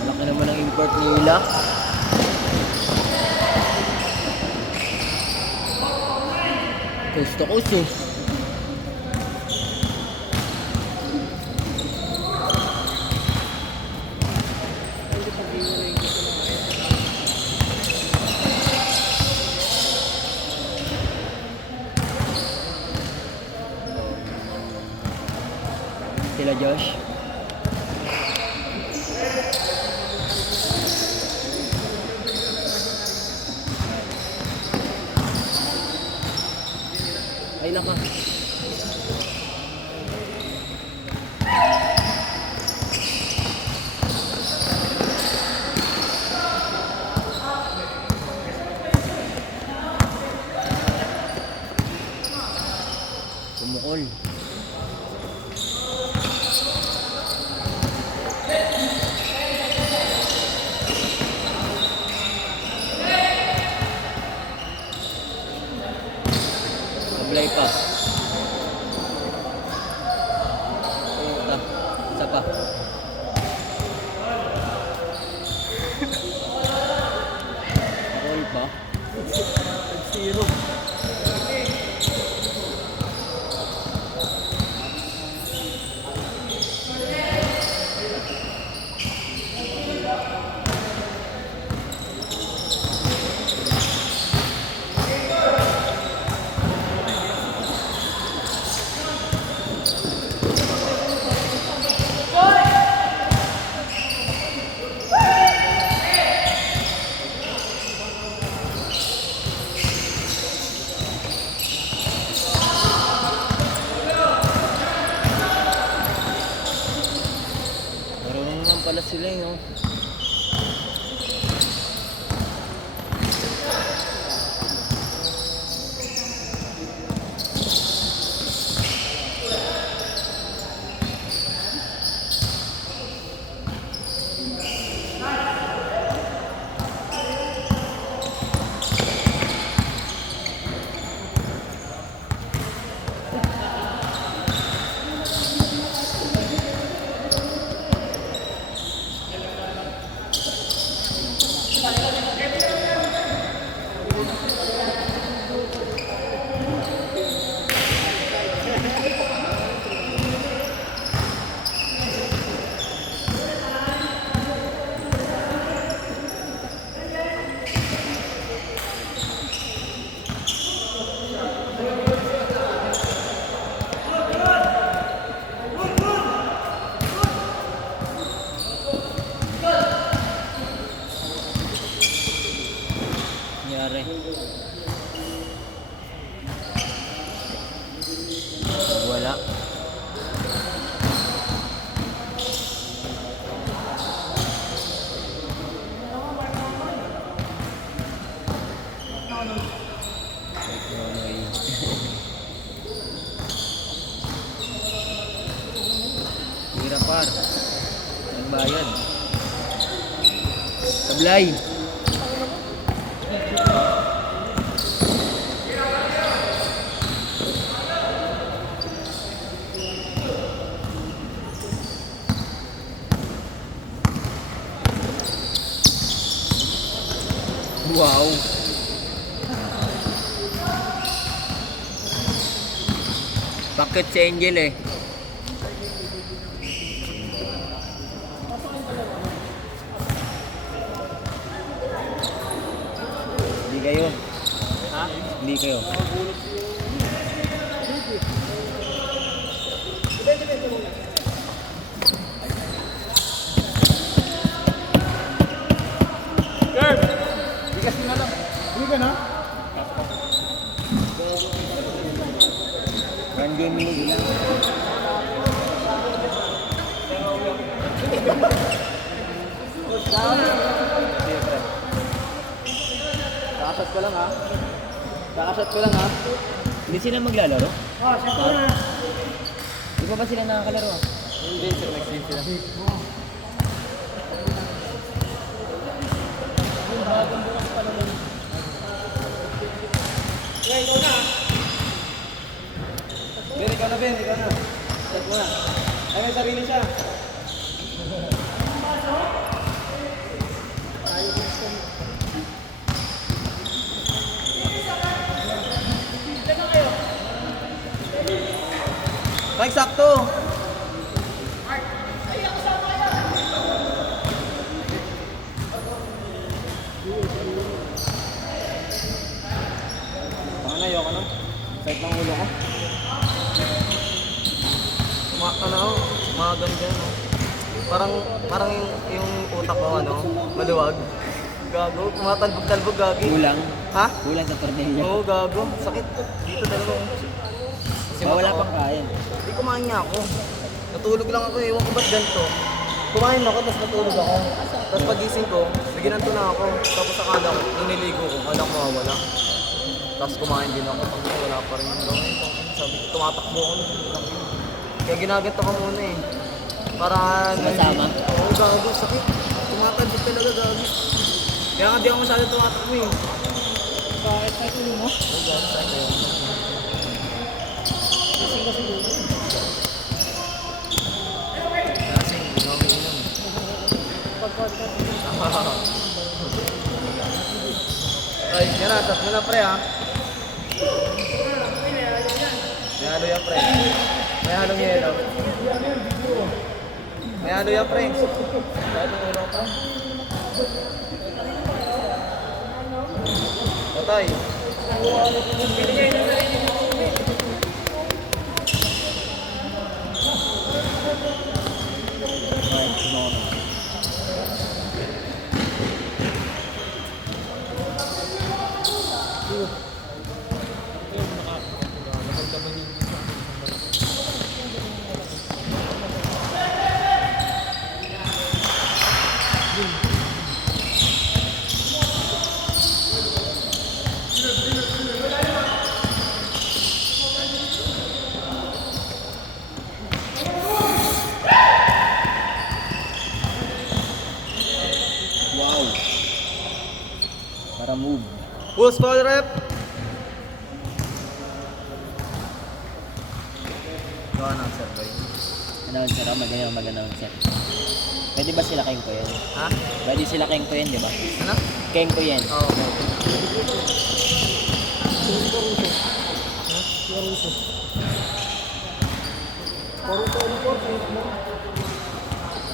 Laki naman ang import nila. Gusto ko siya. Sila Josh. Ay lang ka. Kumukol. Sablay pa. Puta. Isa pa. Roll pa. Zero. Marunong naman pala sila eh, no? Wala. Hirap par. Nagbayad. Sablay. Wow. Bakit si Angel eh? Hindi kayo. Ha? Hindi kayo. Hindi ka na? One game mini lang. Kakashot ko lang ha. Kakashot ko lang ha. Hindi sila maglalaro? Oh, siya po na. Di ba sila nakakalaro ah? Hindi, sir. Nag-save sila. Ben, ikaw na, Ben. Ikaw na. Start mo na. Ay, may sarili siya. Mike, sakto. Baka na, ayoko na. Sakit ng ulo ko. Mga ganyan. Parang yung utak ko, maluwag. Gago, tumatalbog-talbog, gagi. Kulang. Ha? Kulang sa tornilyo. Oo, gago. Sakit. Dito talaga. Kasi Wala pang kain. Hindi kumain nga ako. Natulog lang ako, ewan ko ba't ganito. Kumain ako, tapos natulog ako. Tapos pagising ko, naginanto na ako. Tapos akala ko, nung niligo ko, akala ko mawawala. Tapos kumain din ako, wala pa rin yung gawin. Sabi ko, tumatakbo ako. Kaya ginaganto ko muna eh. Para... Sama-sama? Oo, gago, sakit. Tumatalbog talaga, gago. Kaya nga di ako masyado tumatakbo eh. Bakit sa tulo mo? Kasi kasi dito. Kasi, gawin yun. Pagkakita. Ay, yan na, shot mo na pre ha. May halo yan pre. May halong yelo. May halo yan pre. Kahit ang ulo pre. Patay. Wow. Para move. Push foul rep. Gawa ng survey. Announcer ah, magayon mag-announcer. Pwede ba sila keng ko yan? Ha? Pwede sila keng ko yan, di ba? Ano? Keng ko yan. Oo, okay. Paruto ano po, sa mo.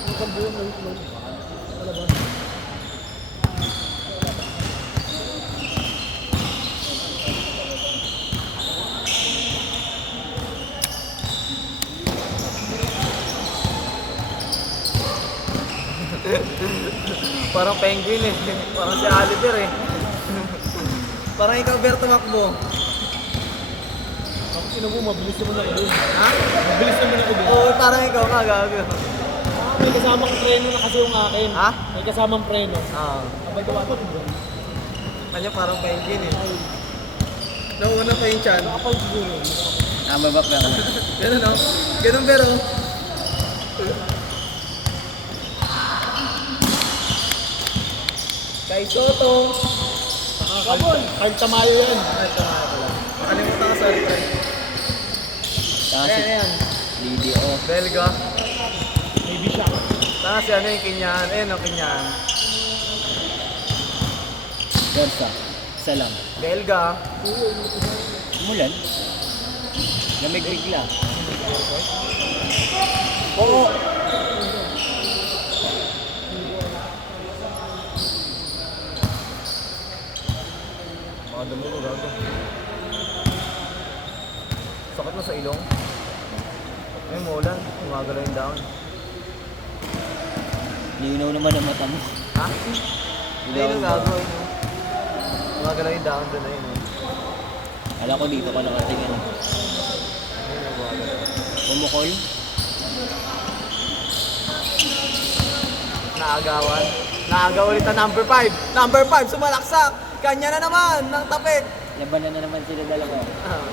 Ang kambuhan ng itlog. Palabas. Parang penguin eh. Parang si Oliver eh. Parang ikaw, Ber, tumakbo. Ako sino mo, mabilis naman ako dun. Ha? Mabilis naman ako dun. Oo, parang ikaw nga, gago. May kasamang preno na kasi yung akin. Ha? May kasamang preno. Ah. Abay gawa ko dun. Kanya parang penguin eh. Nauna pa yung chan. Nakapal siguro. Babak lang. Ganun no? Ganun pero. Kay Soto. Nakakabol. Card tamayo yan. Ay, tama pala. Nakalimutan ko, sorry, pre. Ayan, ayan. BDO. Belga. Maybe siya. Tapos si ano yung Kinyan. Ayan o, Kinyan. Gorsa. Isa lang. Belga. Umulan. Lamig bigla. Oo. Mga dumi ko, gago. Sakit na sa ilong. Ay, maulan. Gumagalaw yung down. Linaw naman ang mata mo. Ha? Hindi yung gago. Gumagalaw yung down doon na yun. Alam ko dito ka nakatingin. Ayun, gumagalaw. Pumukol. Naagawan. Naagaw ulit ang number 5. Number 5, sumalaksak. Kanya na naman, ng tapik. Labanan na naman sila dalawa. Ah.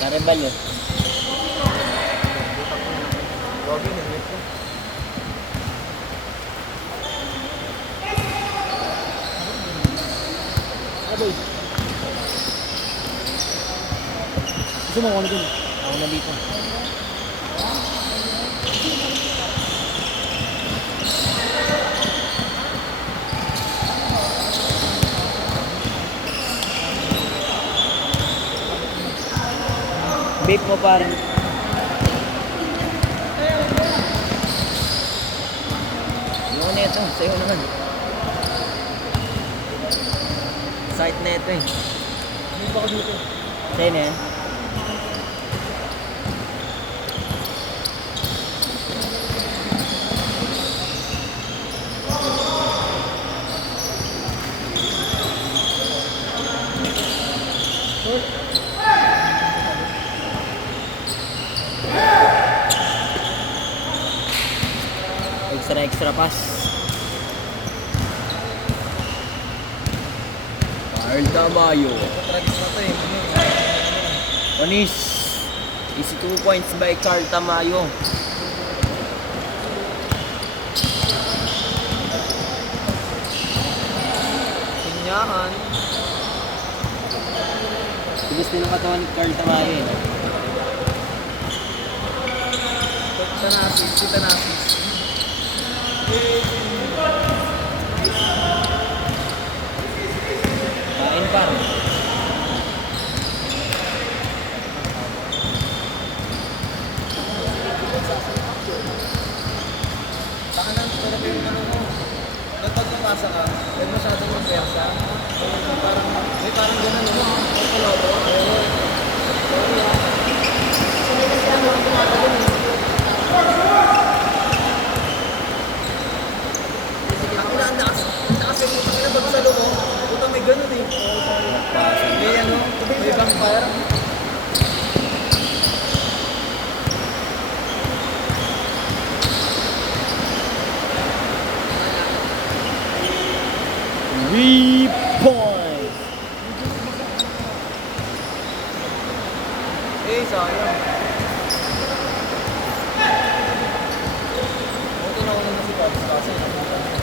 Karibal yun. Gogi, helmet ko. Abay. Gusto mo ako na dun. Ako na dito. Vape mo parang. Yung neto, sa'yo naman. Site neto eh. Hindi pa ako dito. Sa'yo na yan. Extra pass. Carl Tamayo. Tragis na to eh. Onis. Easy 2 points by Carl Tamayo. Kinyahan. Bilis din ang katawan ni Carl Tamayo eh. Tanasis, si Tanasis. Kain par. Saka nang pero yung ano mo. Nung pag napasa ka, huwag masyadong magpersa. May parang gano'n no? Pagkalobo. Ayun. Ako na, ang taas yung putang ina pag salo mo. Putang may gano'n eh. May ano, may vampire. Point. Eh, sayang. Buti na ulit na si Pabs kasi nakita niya.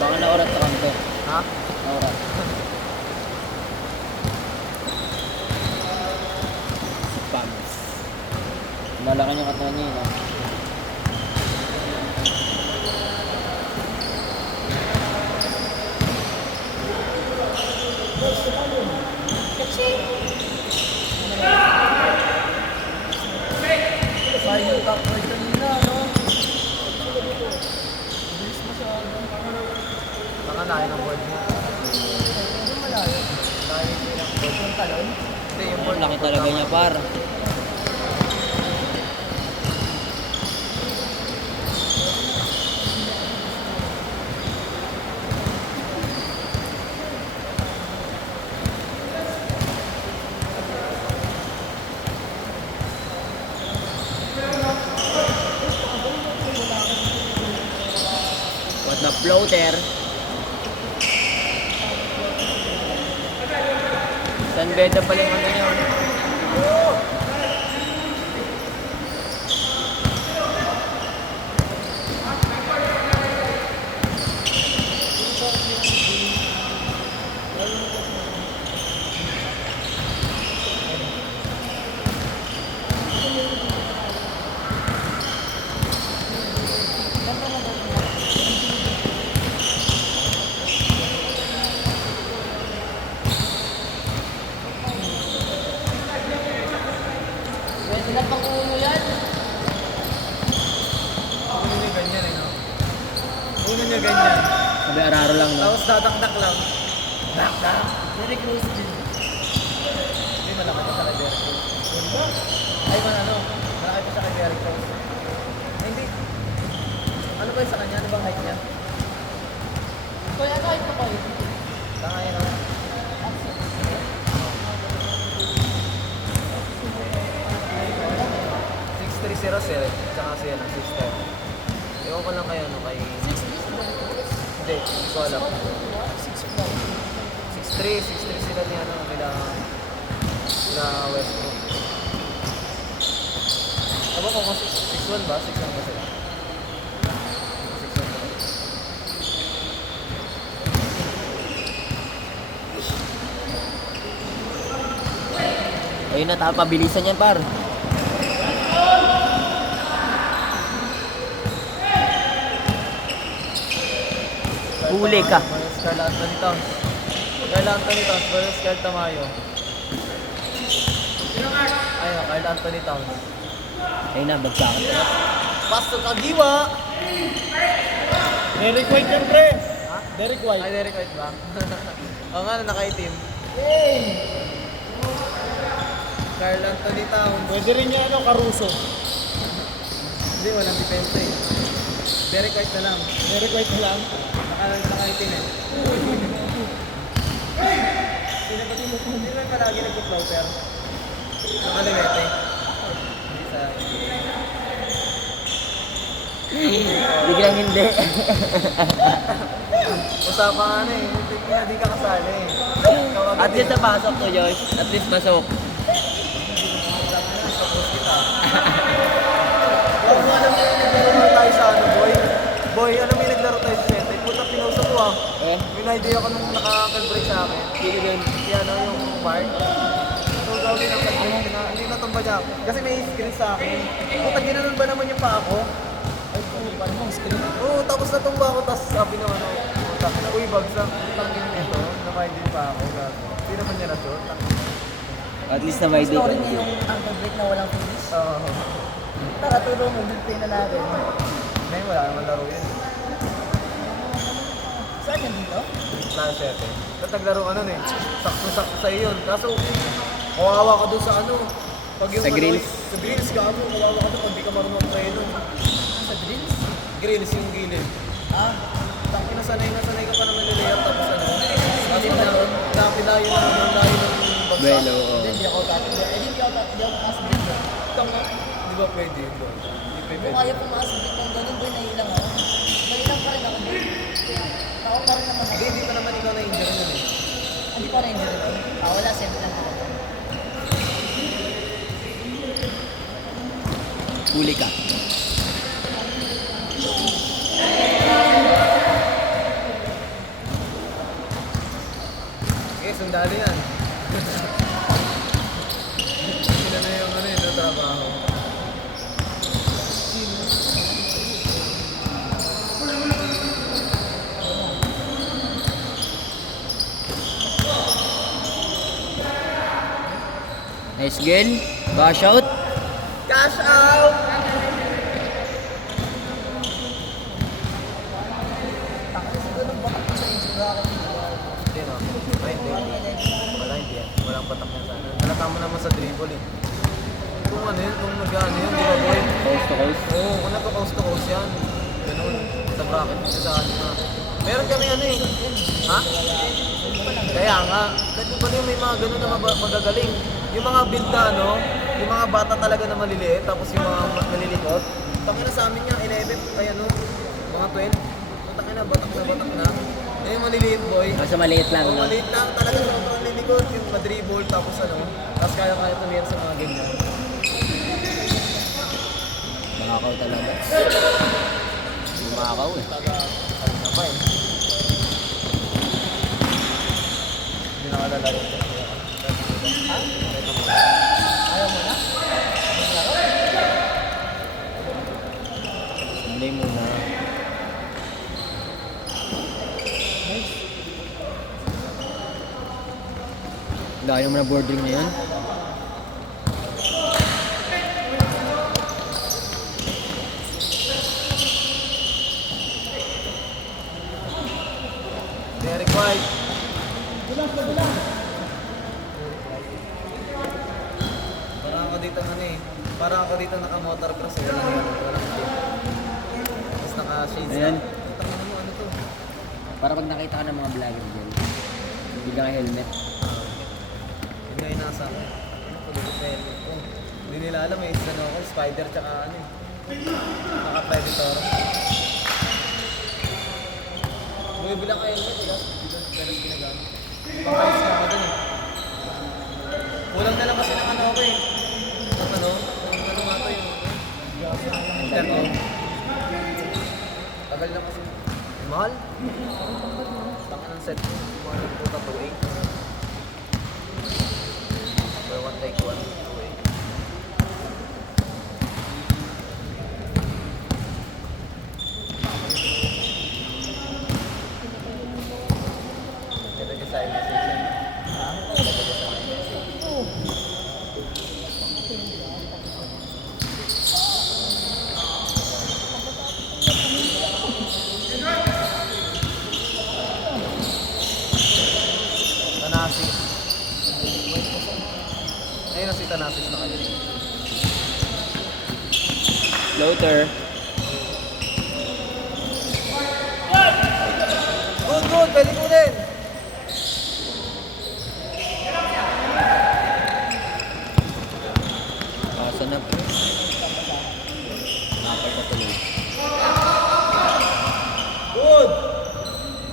Baka na-orat sa kanto. Ha? Na-orat. Pams. Malaki yung katawan niya no? Sayang yung top right kanina, no? Baka na ng board niya. Malayo. Tayo lang. likod. Yung talon. Hindi, yung Ang board. laki talaga niya, par. What the floater? San Beda pala yung ano niya. Pwede na pang ulo yan. Uno niya ganyan eh, no? Uno niya ganyan. Sabi araro lang, no? Tapos dadakdak lang. Dakdak. Very close din. Hindi, malaki pa sa kay Derek Rose. Ay, ano? Malaki pa sa kay Derek Rose. Ay, hindi. Ano ba yung sa kanya? Ano bang height niya? Kaya kahit pa kayo. Kaya naman. 6'3" tsaka si ano, 6'10". Ewan ko lang kayo, no, kay... Hindi, hindi ko alam. 6'3" sila ni ano, nila Westbrook. Ewan ko kung 6'1" ba? 6'1" ba sila? 6'1" ba? Ayun na, tapabilisan yan, par. Huli ka. Versus Carl Anthony Towns. Carl Anthony Towns versus Carl Tamayo. Ayun, Carl Anthony Towns. Ayun na, bagsakan. Pastor Kagiwa! Derek White yan, pre. Ha? Derek White. Ay, Derek White ba? Oo nga, nakaitim. Carl Anthony Towns. Pwede rin niya, ano, Caruso. Hindi, walang depensa eh. Derek White na lang. Derek White na lang. Nakaitim eh. Hindi ba palagi nagpo-floater? Nakalimete. Hindi sa... Biglang hindi. Usapan nga na eh. Hindi ka kasali eh. At least napasok to, Josh. At least pasok. Kung alam mo yung naglaro tayo sa ano, boy. Boy, alam mo yung naglaro tayo sa set. Puta, pinusa ko ah. Eh? May na-idea ako nung nakaka-break sa akin. Si ano, yung Bart. So, gawin ng break na, hindi natumba niya. Kasi may screen sa akin. Puta, ginanon ba naman yung pa ako? Ay, paano mo screen? Oo, tapos natumba ako, tapos sabi ng ano, puta, uy, bagsak. Tangin nito, nakaidin pa ako. Gago. Hindi naman niya na-short. At least na may day. Story niya yung ankle break na walang finish. Oo. Tara, tulong mo. Dito na natin. Ngayon, wala naman laro yun. Saan yan dito? Sa 7. Ba't naglaro ka nun eh? Sakto-sakto sa'yo yun. Kaso, kawawa ka dun sa ano. Pag yung Sa ano, grills? Sa grills ka mo. Kawawa ka dun pag di ka marunong tayo nun. Sa drills? Grills yung gilid. Ah, Tapos nasanay ka pa naman nila tapos ano. Tapos Hindi na ron. napilayo ng layo ng bagsak. Belo, oo. hindi ako tatlo. Eh, hindi ako tatlo. Mas break. Tama. Di ba pwede yun doon? Hindi Kung pwede. kaya pumas break ng ganun, boy, nailang ako. Nailang pa rin ako. Ako pa rin naman ako. Hindi pa naman ikaw na-injure nun eh. Hindi pa rin injury ko. Ah, wala, send lang ako. Huli ka. Okay, sundalo yan. Sila na yung ano yun, trabaho. Nice girl. Bash out. Cash out! Siguro baka sa injury ako. Hindi no? Ay, hindi. Wala, hindi yan. Walang patak yan sana. Halata mo naman sa dribble eh. Kung ano yun, kung nag-ano yun, di ba boy? Coast to coast. Oo, kung nagka-coast to coast yan. Ganun, sa bracket kasi sa atin na. Meron kami ano eh. Ha? Kaya nga, dati pa rin may mga ganun na magagaling. Yung mga build na ano, yung mga bata talaga na maliliit, tapos yung mga nalilikot. Tangin na sa amin niya, 11, ay ano, mga 12. Tangin na, batak na. Eh, yung maliliit boy. Basta maliit lang, Oo, no? maliit lang, talaga sobrang lilikot. Yung madribble, tapos ano, tapos kaya tumira sa mga game niya. Makakaw talaga. Bumakaw eh. Ano pa eh. Hindi nakalalaro. Ayaw mo na? Hindi muna. Dahil naman na boarding na yun. Derek White. Parang ako dito ano eh. Parang ako dito naka-motocross eh. Walang gym. Tapos naka-shades Ayan. na. Tangin mo ano to? Para pag nakita ka ng mga vlogger dyan, bigyan ka helmet. Yun nga yung nasa akin. Ano ko dito sa helmet ko? Hindi nila alam eh. Ano ako, spider tsaka ano eh. Naka-predator. Bumibila ka helmet eh. Dalas ginagamit. Pang-ayos ka dun eh. Kulang na lang kasi ng ano ako eh. Ng ano nga to yung intercom. Tagal na kasi. Mahal? Baka ng set mo. Mahal ng puta 2.8. For one take 1, 2.8. Ito yung sa message yan. Ito yung sa message. Tanasis. Ayun na si Tanasis na kanina. Floater. Good, pwede ko din. Kaso na pre. Nakapal ka tuloy. Good.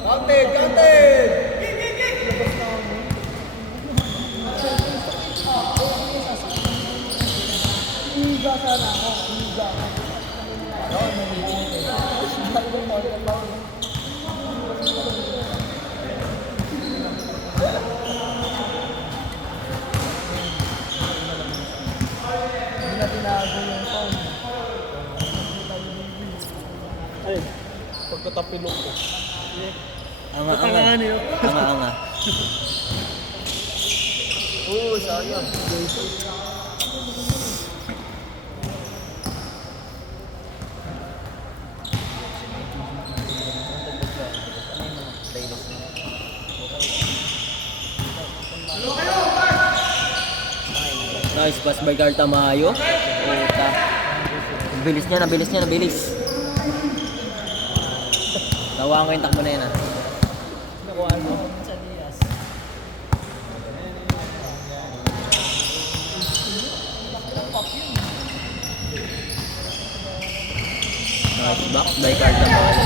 Counted. Higa sana ako. Higa. Hindi na tinago yung phone. Ay, pagkatapilok ko. Anga-anga. Anga-anga. Oo, sayang. Nice pass by Carl Tamayo. Puta. Nabilis niya. Nawa ko yung takbo na yan ah. Nakuha mo. Sa Diaz. Nice box by Carl Tamayo.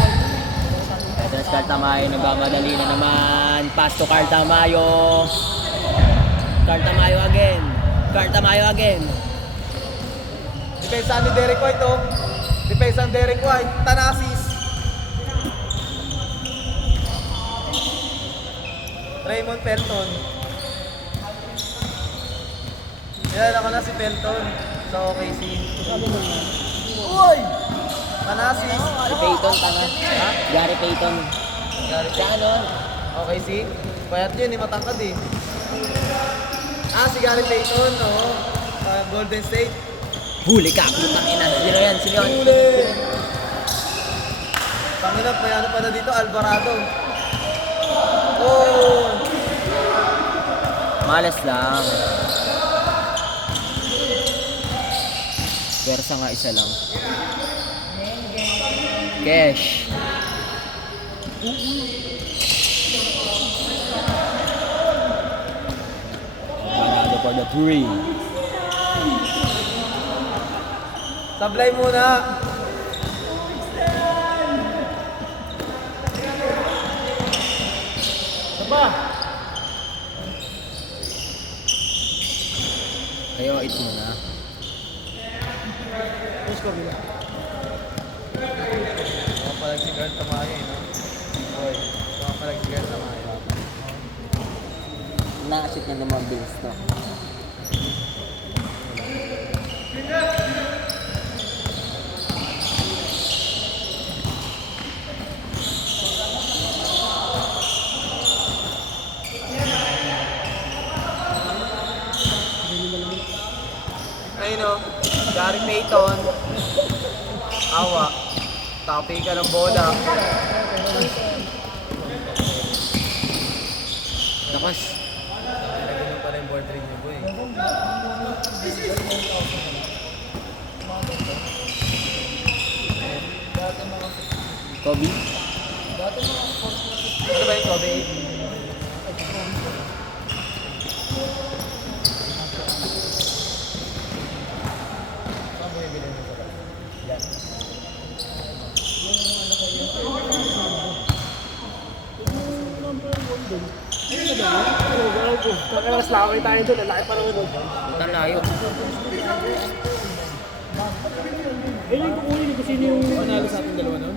Ito na si Carl Tamayo. Nagmamadali na naman. Pass to Carl Tamayo. Carl Tamayo again. Depensa ni Derek White oh. Depensa ni Derek White. Tanasis. Raymond Pelton. Yan ako na si Pelton sa OKC. Uy! Tanasis. Si Peyton, tanga. Ha? Gary Peyton. Gary Sa ano? OKC? Payat yun, matangkad eh. Ah, si Gary Payton, oo. Golden State. Huli ka, putang ina. Sino yan? Huli! Pangilap, may ano pa na dito, Alvarado. Oh! Malas lang. Versa nga isa lang. Cash. Panalo for the 3. Sablay muna. Saba. Kayo, it muna. Let's go, Bila. Papalag si Girl Tamayo, no? Boy, papalag si Girl Tamayo. Nakashoot niya naman bills to. Ayun o, Gary Payton. Awa. Tapi ka ng bola. Lakas. Ganun pala yung board ring niyo, boy. Kobe. Ano ba yung Kobe? Mas laway tayo doon, lalaki pa naman doon. Ang layo. Eh, yung kukunin ko sino yung nanalo sa ating dalawa noon?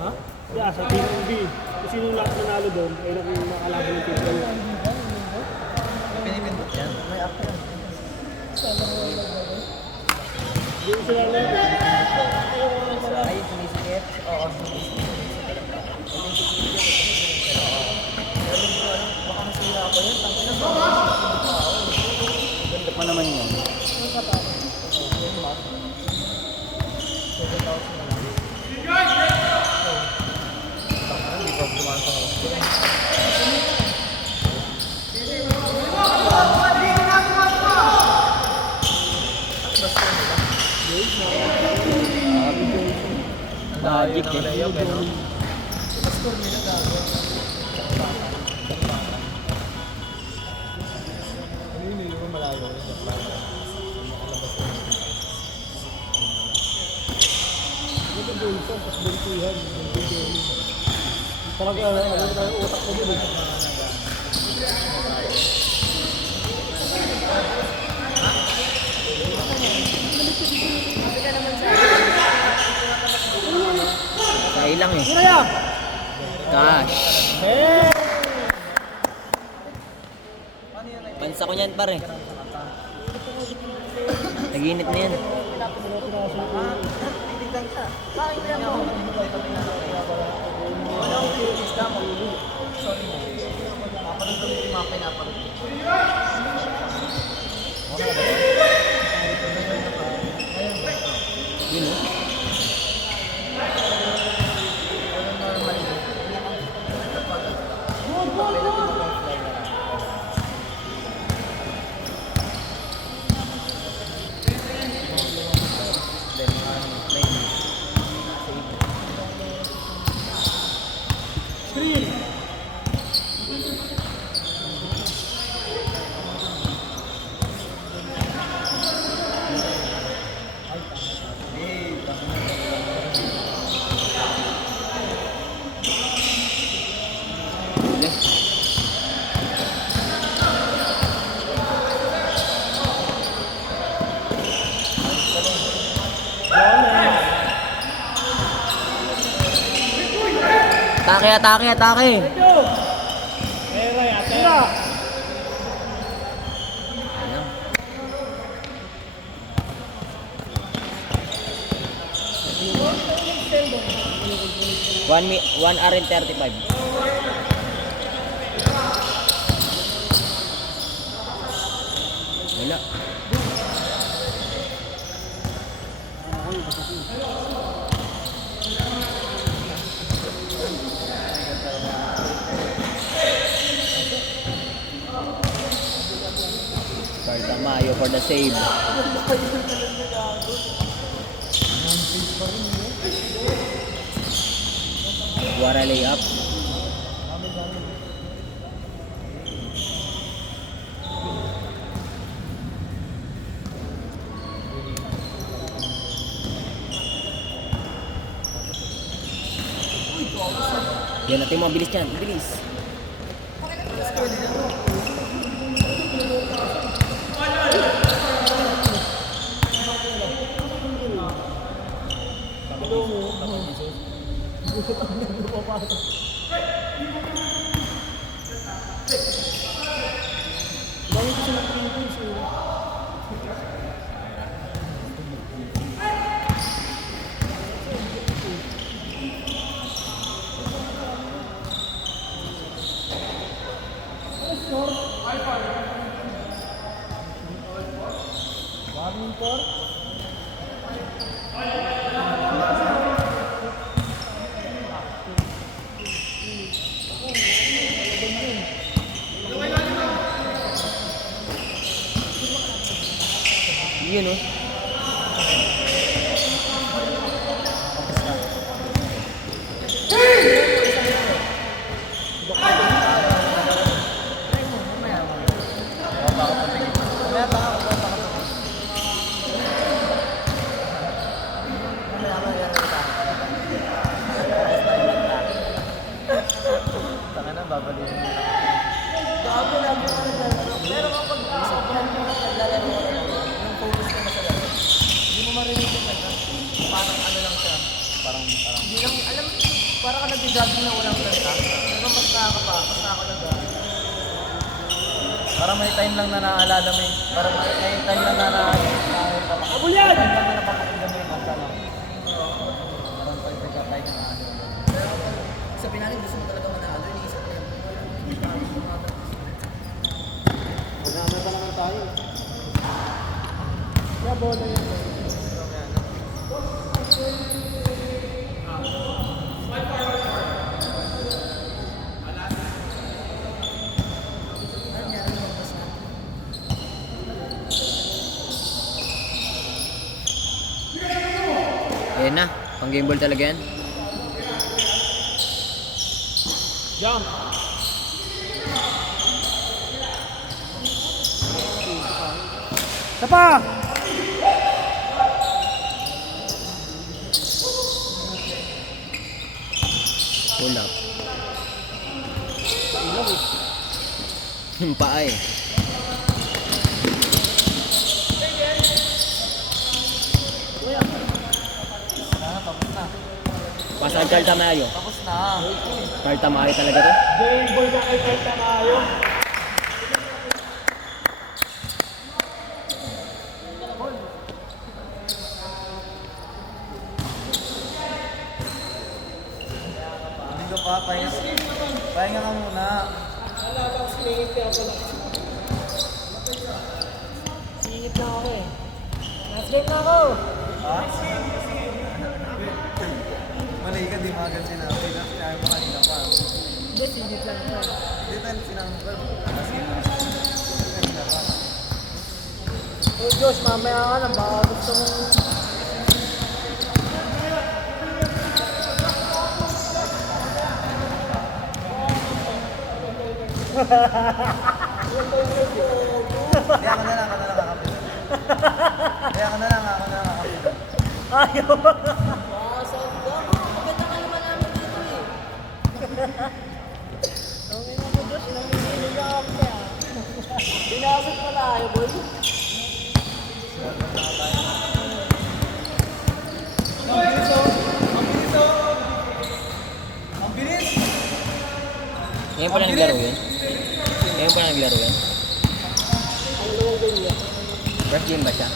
Ha? Yeah, sa Team B. Kung sino yung lahat nanalo doon, ay nakalaban ng Team B. Pinipindot yan. May ako yan. Hindi ko sila alam. Ay, sinisikip? Oo, sinisikip. Baka masira ako yan. Ganda pa naman yun. Hindi pa dumaan sa hospital. Magic eh. Layup, eh, no? Parang utak ko doon. Kaya lang eh. Sino yan? Cash. Hey! Pansa ko niyan pare. Naginit na yan. Yun oh. Screen! Atake, atake, atake. Era, ate. Ayan. One hour and 35. Wala. for the save. Guara layup. Yan natin mga bilis yan. Bilis. Bakit kasi mag-printings eh? Yun oh. Taka na, babalik. Pero kapag sobrang naglalaro ka na, yung focus ka na sa laro, hindi mo marinig yung ganda. Parang ano lang siya. Hindi lang, alam mo, parang ka nag-jogging na walang ganda. Pero mas nakakalaga. Parang may time lang na naaalala mo eh. Parang may time lang na Abol yan! time lang na napapakinggan mo yung kanta lang. Parang pag nagka-time na ano. Sa pinalin, gusto mo talaga manalo. Iniisip ko yan. Magana pa naman tayo. Kaya bola yun. Ayan na. Pang game ball talaga yan. Jump! Tapa! Pull up. Yung paa eh. Pasal Carl Tamayo. Tapos na. Carl Tamayo talaga to. Game ball na kay Carl Tamayo. Hindi ka pa, pahinga ka muna. Singit na ako eh. Nasa-game na ako! Ha? Mali ka, di magan sinabi na. Sinabi mo kanina pa. Hindi, singit lang ako. Hindi tayo sinabi ko. Kasi kanina pa. Oh Diyos, mamaya ka na. Baka gusto mong... Kaya ka na lang kakapit. Kaya ka na lang kakapit. Ayaw! Maganda ka naman namin dito eh. Okay na mo Diyos, nanginginig ako kaya. Binasot pa tayo, boy. Ang bilis! Ngayon pa na naglaro yan. Ngayon pa na naglaro yan. First game ba siya?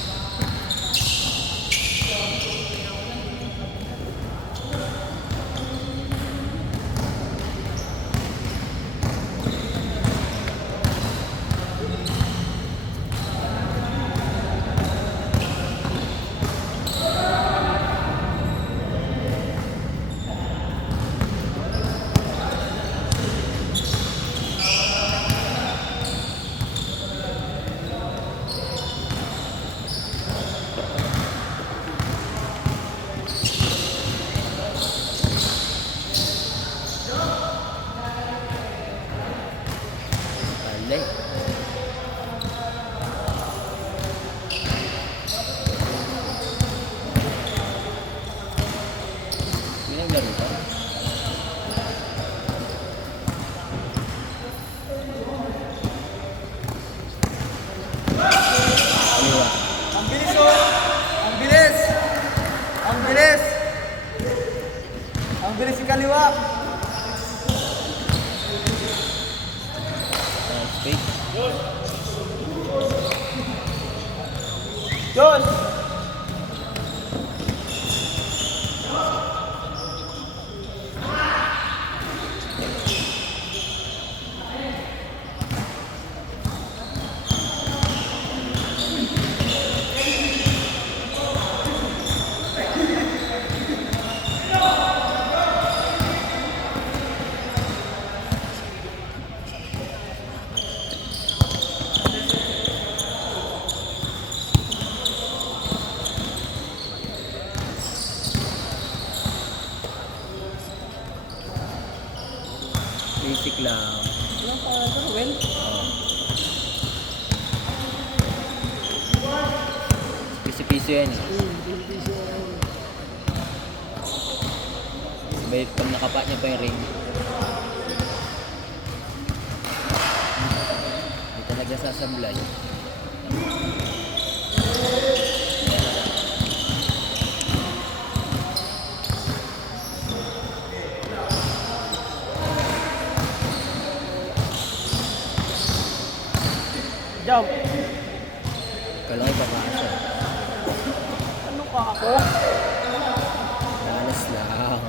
Basic lang. Walang pa, well. Piso-piso yan eh. Sabay pag nakapa niya pa yung ring. Hindi talaga sasablay. Jump. Kalaki pa kaso. Ano ka ako? Dalas lang.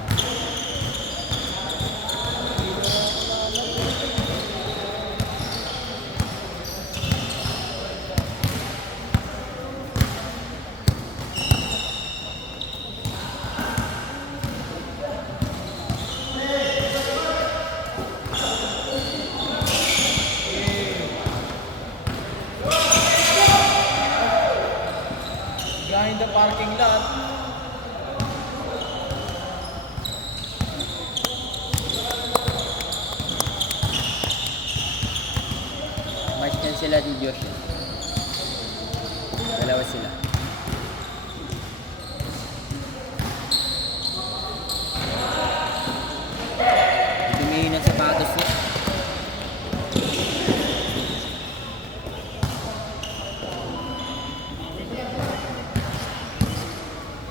Behind the parking lot. Match yan sila ni Josh. Dalawa sila. Dumihin ang sapatos niya.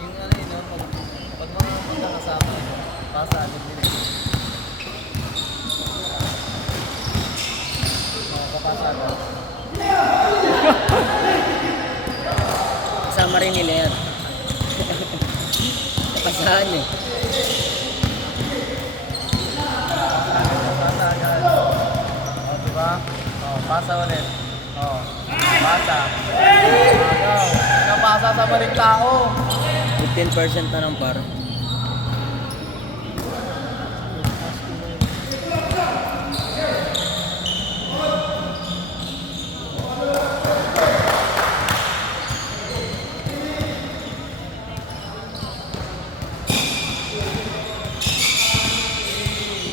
Yung ano yun, no? Pag mga magkakasama, pasa agad din eh. Papasa agad. Kasama rin nila yan. Napasahan eh. Pasa agad. O, diba? O, pasa ulit. O, pasa. Agaw. Napasa sa maling tao. 15% na ng par.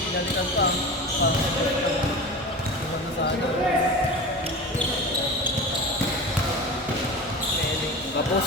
Pinalikan pa. Parang tulad na sana. Tapos,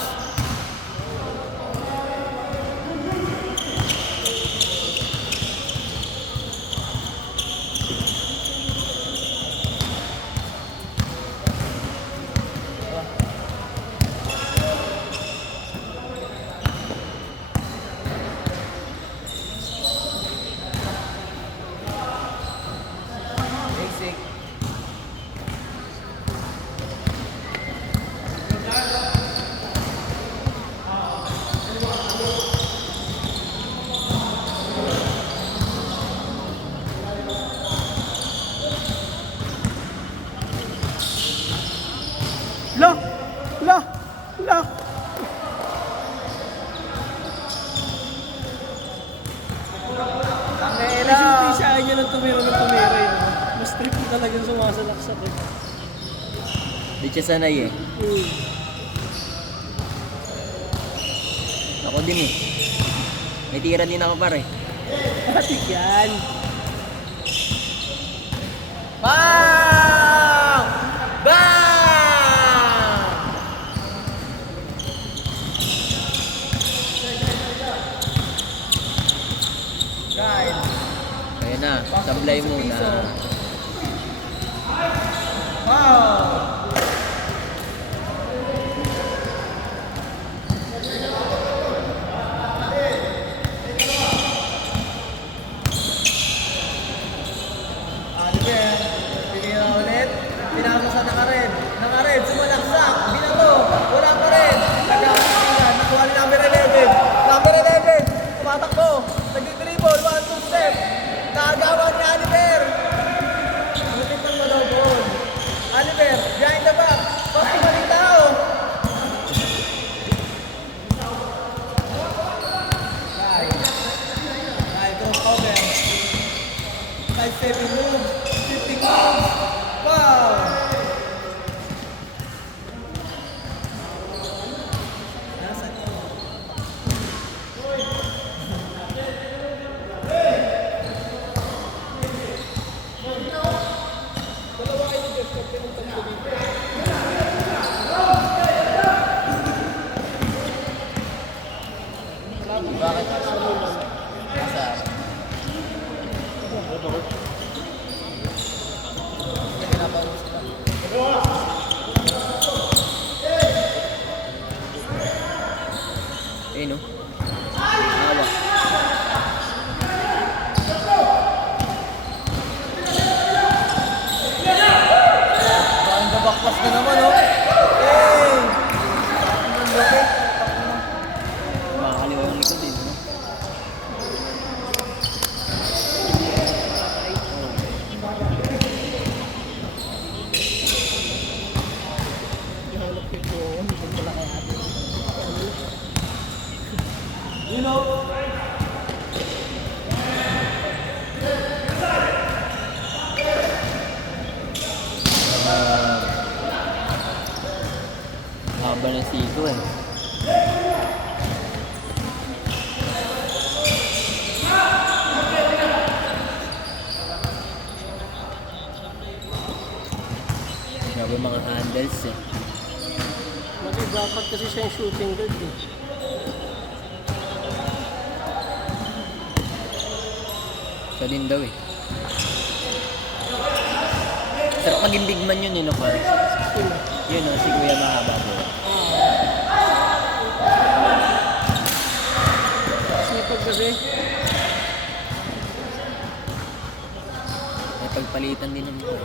Basic. La! La! La! Tangela! Siya niya lang tumira ng tumira yun. Mas trip ko talagang sumasalaksak eh. di siya sanay eh. Ako din eh. May tira din ako pare. Pati yan. Bang! Bang! Guys, Kaya na, sablay muna. wow! Aliber, bigyan na ulit. Pinasa sa nakared. Nakared, sumalaksak. Binato. Wala pa rin. Nagkakasingan. Nakuha ni number 11. Number 11. Tumatakbo. Nag-dribble. 1-2 step. Nakagawa ni Aliber. Lupit ng malobon. Aliber, behind the back. Bakit maling tao? Guys, crossover. 5-7 moves. 50 moves. Wow! Nasa to. ako. Eh, no? Awa. Parang gabaklas na naman, oh. Hey! Ang laki. Makakaliwa yung likod din, no? Haba ng siko eh. Grabe mga handles eh. Mati dapat kasi siya yung shooting guard eh. Siya din daw eh. Sarap maging big man yun eh, no, Carl? Yun no, si Kuya Mahaba po. Sipag kasi. May pagpalitan din naman.